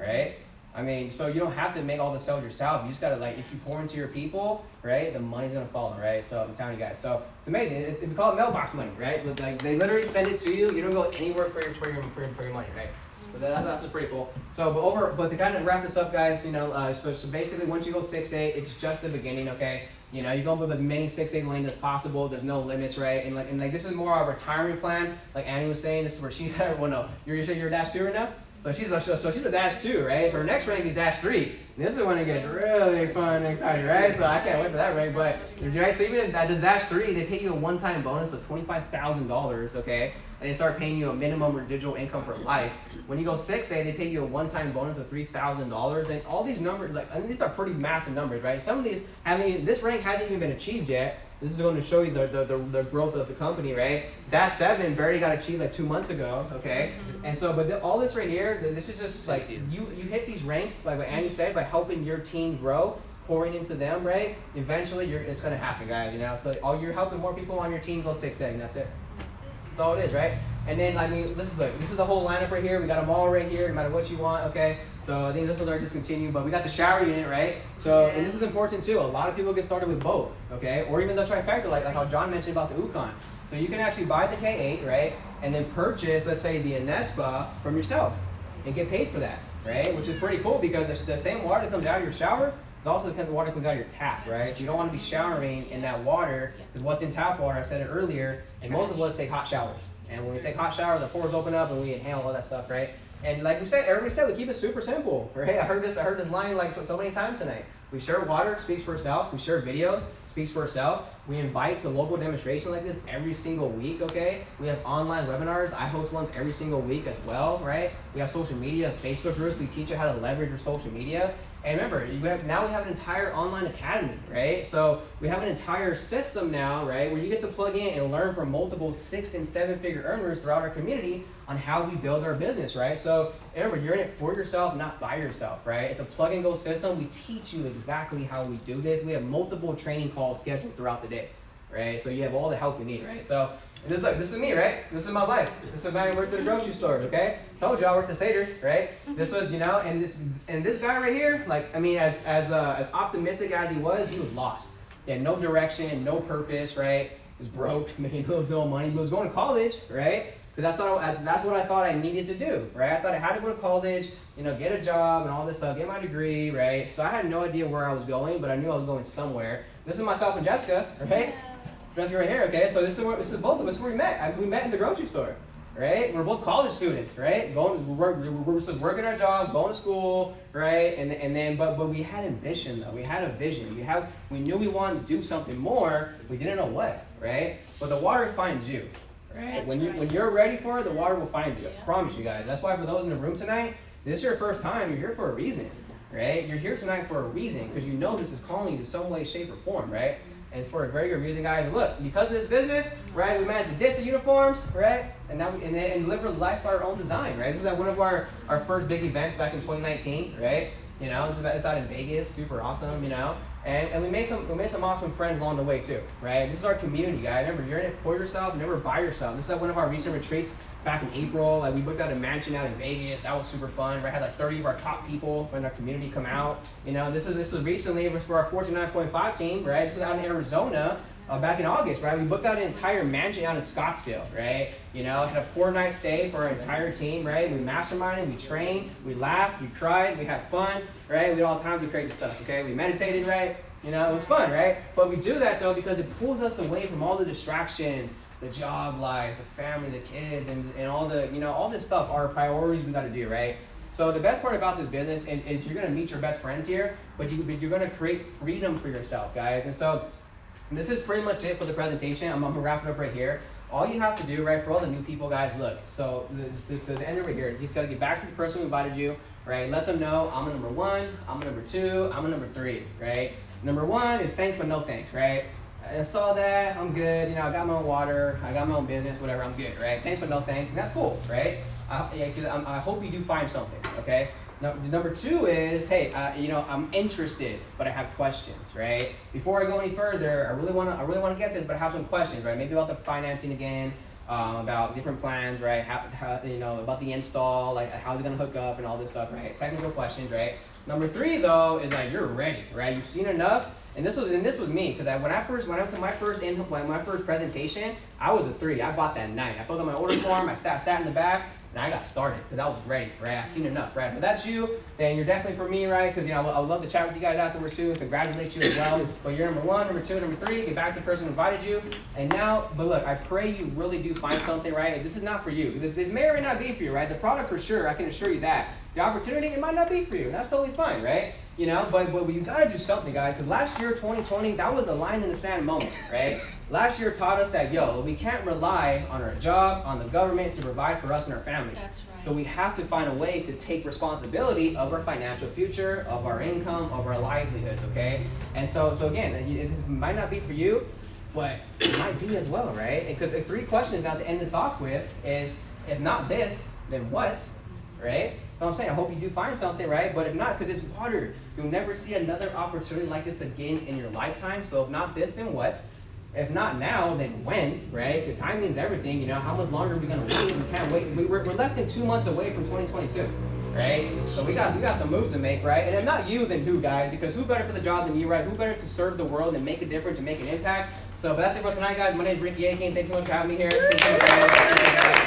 right? I mean, so you don't have to make all the sales yourself. You just gotta if you pour into your people, right, the money's gonna follow, right? So I'm telling you guys. So it's amazing. We call it mailbox money, right? Like they literally send it to you. You don't go anywhere for your money, right? So that's pretty cool. So but to kind of wrap this up, guys, so basically once you go 6A, it's just the beginning, okay? You go with as many 6A lanes as possible. There's no limits, right? And like this is more our retirement plan. Like Annie was saying, this is where she's at. Well, no, you're saying you're a dash 2 right now. So she's a dash 2, right? So her next rank is dash 3. And this is when it gets really fun and exciting, right? So I can't wait for that rank. But right, so even at the dash 3, they pay you a one-time bonus of $25,000, okay? And they start paying you a minimum residual income for life. When you go 6A, they pay you a one-time bonus of $3,000. And all these numbers, these are pretty massive numbers, right? Some of these this rank hasn't even been achieved yet. This is going to show you the growth of the company, right? Dash 7 barely got achieved like 2 months ago, okay? And so, but all this right here, this is just like, you hit these ranks, like what Annie said, by helping your team grow, pouring into them, right? Eventually, it's going to happen, guys, So you're helping more people on your team go 6A, and that's it. That's all it is, right? And then, this is the whole lineup right here. We got them all right here, no matter what you want, okay? So I think this will start discontinued, but we got the shower unit, right? So, and this is important too. A lot of people get started with both, okay? Or even the trifecta, like how John mentioned about the Ukon. So you can actually buy the K8, right? And then purchase, let's say, the Anespa from yourself and get paid for that, right? Which is pretty cool because the same water that comes out of your shower is also the kind of water that comes out of your tap, right? So you don't want to be showering in that water because what's in tap water, I said it earlier, and most of us take hot showers. And when we take hot showers, the pores open up and we inhale all that stuff, right? And like everybody said, we keep it super simple, right? I heard this line like so many times tonight. We share water, speaks for itself. We share videos, speaks for itself. We invite to local demonstrations like this every single week, okay? We have online webinars. I host ones every single week as well, right? We have social media, Facebook groups. We teach you how to leverage your social media. And remember, now we have an entire online academy, right? So we have an entire system now, right, where you get to plug in and learn from multiple 6- and 7-figure earners throughout our community on how we build our business, right? So remember, you're in it for yourself, not by yourself, right? It's a plug and go system. We teach you exactly how we do this. We have multiple training calls scheduled throughout the day, right? So you have all the help you need, right? So, and then look, this is me, right? This is my life. This is when I worked at the grocery store, okay? Told you I worked at Sater's, right? This was, you know, and this guy right here, like, I mean, as optimistic as he was lost. He had no direction, no purpose, right? He was broke, making little money. He was going to college, right? Because that's what I thought I needed to do, right? I thought I had to go to college, you know, get a job and all this stuff, get my degree, right? So I had no idea where I was going, but I knew I was going somewhere. This is myself and Jessica, right? Jessica right here, okay? So this is both of us where we met. We met in the grocery store, right? We're both college students, right? We're still working our job, going to school, right? And then, but we had ambition though. We had a vision. We knew we wanted to do something more. We didn't know what, right? But the water finds you. Right? When you're ready for it, the water will find you. I promise you guys. That's why for those in the room tonight, this is your first time. You're here for a reason, right? You're here tonight for a reason because you know this is calling you to some way, shape, or form, right? And it's for a very good reason, guys. And look, because of this business, right? We managed to ditch the uniforms, right? And now and deliver life by our own design, right? This is at one of our first big events back in 2019, right? You know, it's out in Vegas, super awesome, you know. And we made some awesome friends along the way too, right? This is our community, guys. Remember, you're in it for yourself, never by yourself. This is at one of our recent retreats back in April. Like we booked out a mansion out in Vegas. That was super fun. Right? Had like 30 of our top people in our community come out. You know, this was recently. It was for our Fortune 9.5 team, right? This was out in Arizona. Back in August, right? We booked out an entire mansion out in Scottsdale, right? You know, had a 4-night stay for our entire team, right? We masterminded, we trained, we laughed, we cried, we had fun, right? We had all times of crazy stuff, okay? We meditated, right? You know, it was fun, right? But we do that though because it pulls us away from all the distractions, the job life, the family, the kids, and all the, you know, all this stuff, our priorities we got to do, right? So the best part about this business is you're going to meet your best friends here, but you're going to create freedom for yourself, guys. And so this is pretty much it for the presentation. I'm going to wrap it up right here. All you have to do, right, for all the new people, guys, look. So to the end of it here, you got to get back to the person who invited you, right? Let them know I'm a number 1, I'm a number 2, I'm a number 3, right? Number 1 is thanks but no thanks, right? I saw that, I'm good, you know, I got my own water, I got my own business, whatever, I'm good, right? Thanks but no thanks, and that's cool, right? I hope you do find something, okay? Number 2 is, hey, you know, I'm interested, but I have questions, right? Before I go any further, I really want to get this, but I have some questions, right? Maybe about the financing again, about different plans, right? How you know, about the install, like how's it gonna hook up and all this stuff, right? Technical questions, right? Number 3 though is like you're ready, right? You've seen enough, and this was me because when I went to my first presentation, I was a 3. I bought that night. I filled out my order form. I sat in the back. And I got started because I was ready, right? I've seen enough, right? If that's you, then you're definitely for me, right? Because, you know, I would love to chat with you guys afterwards too and congratulate you as well. But you're number 1, number 2, number 3, get back to the person who invited you. And now, but look, I pray you really do find something, right? This is not for you. This may or may not be for you, right? The product for sure, I can assure you that. The opportunity, it might not be for you, and that's totally fine, right? You know, but you gotta do something, guys, because last year, 2020, that was the line in the sand moment, right? Last year taught us that, we can't rely on our job, on the government to provide for us and our families. That's right. So we have to find a way to take responsibility of our financial future, of our income, of our livelihoods, okay? And so again, it might not be for you, but it might be as well, right? Because the 3 questions now to end this off with is, if not this, then what, right? So I'm saying, I hope you do find something, right? But if not, because it's water, you'll never see another opportunity like this again in your lifetime. So if not this, then what? If not now, then when, right? Because time means everything, you know. How much longer are we going to wait? We can't wait. We're less than 2 months away from 2022, right? So we got some moves to make, right? And if not you, then who, guys? Because who better for the job than you, right? Who better to serve the world and make a difference and make an impact? So that's it for tonight, guys. My name is Ricky Aitken. Thanks so much for having me here.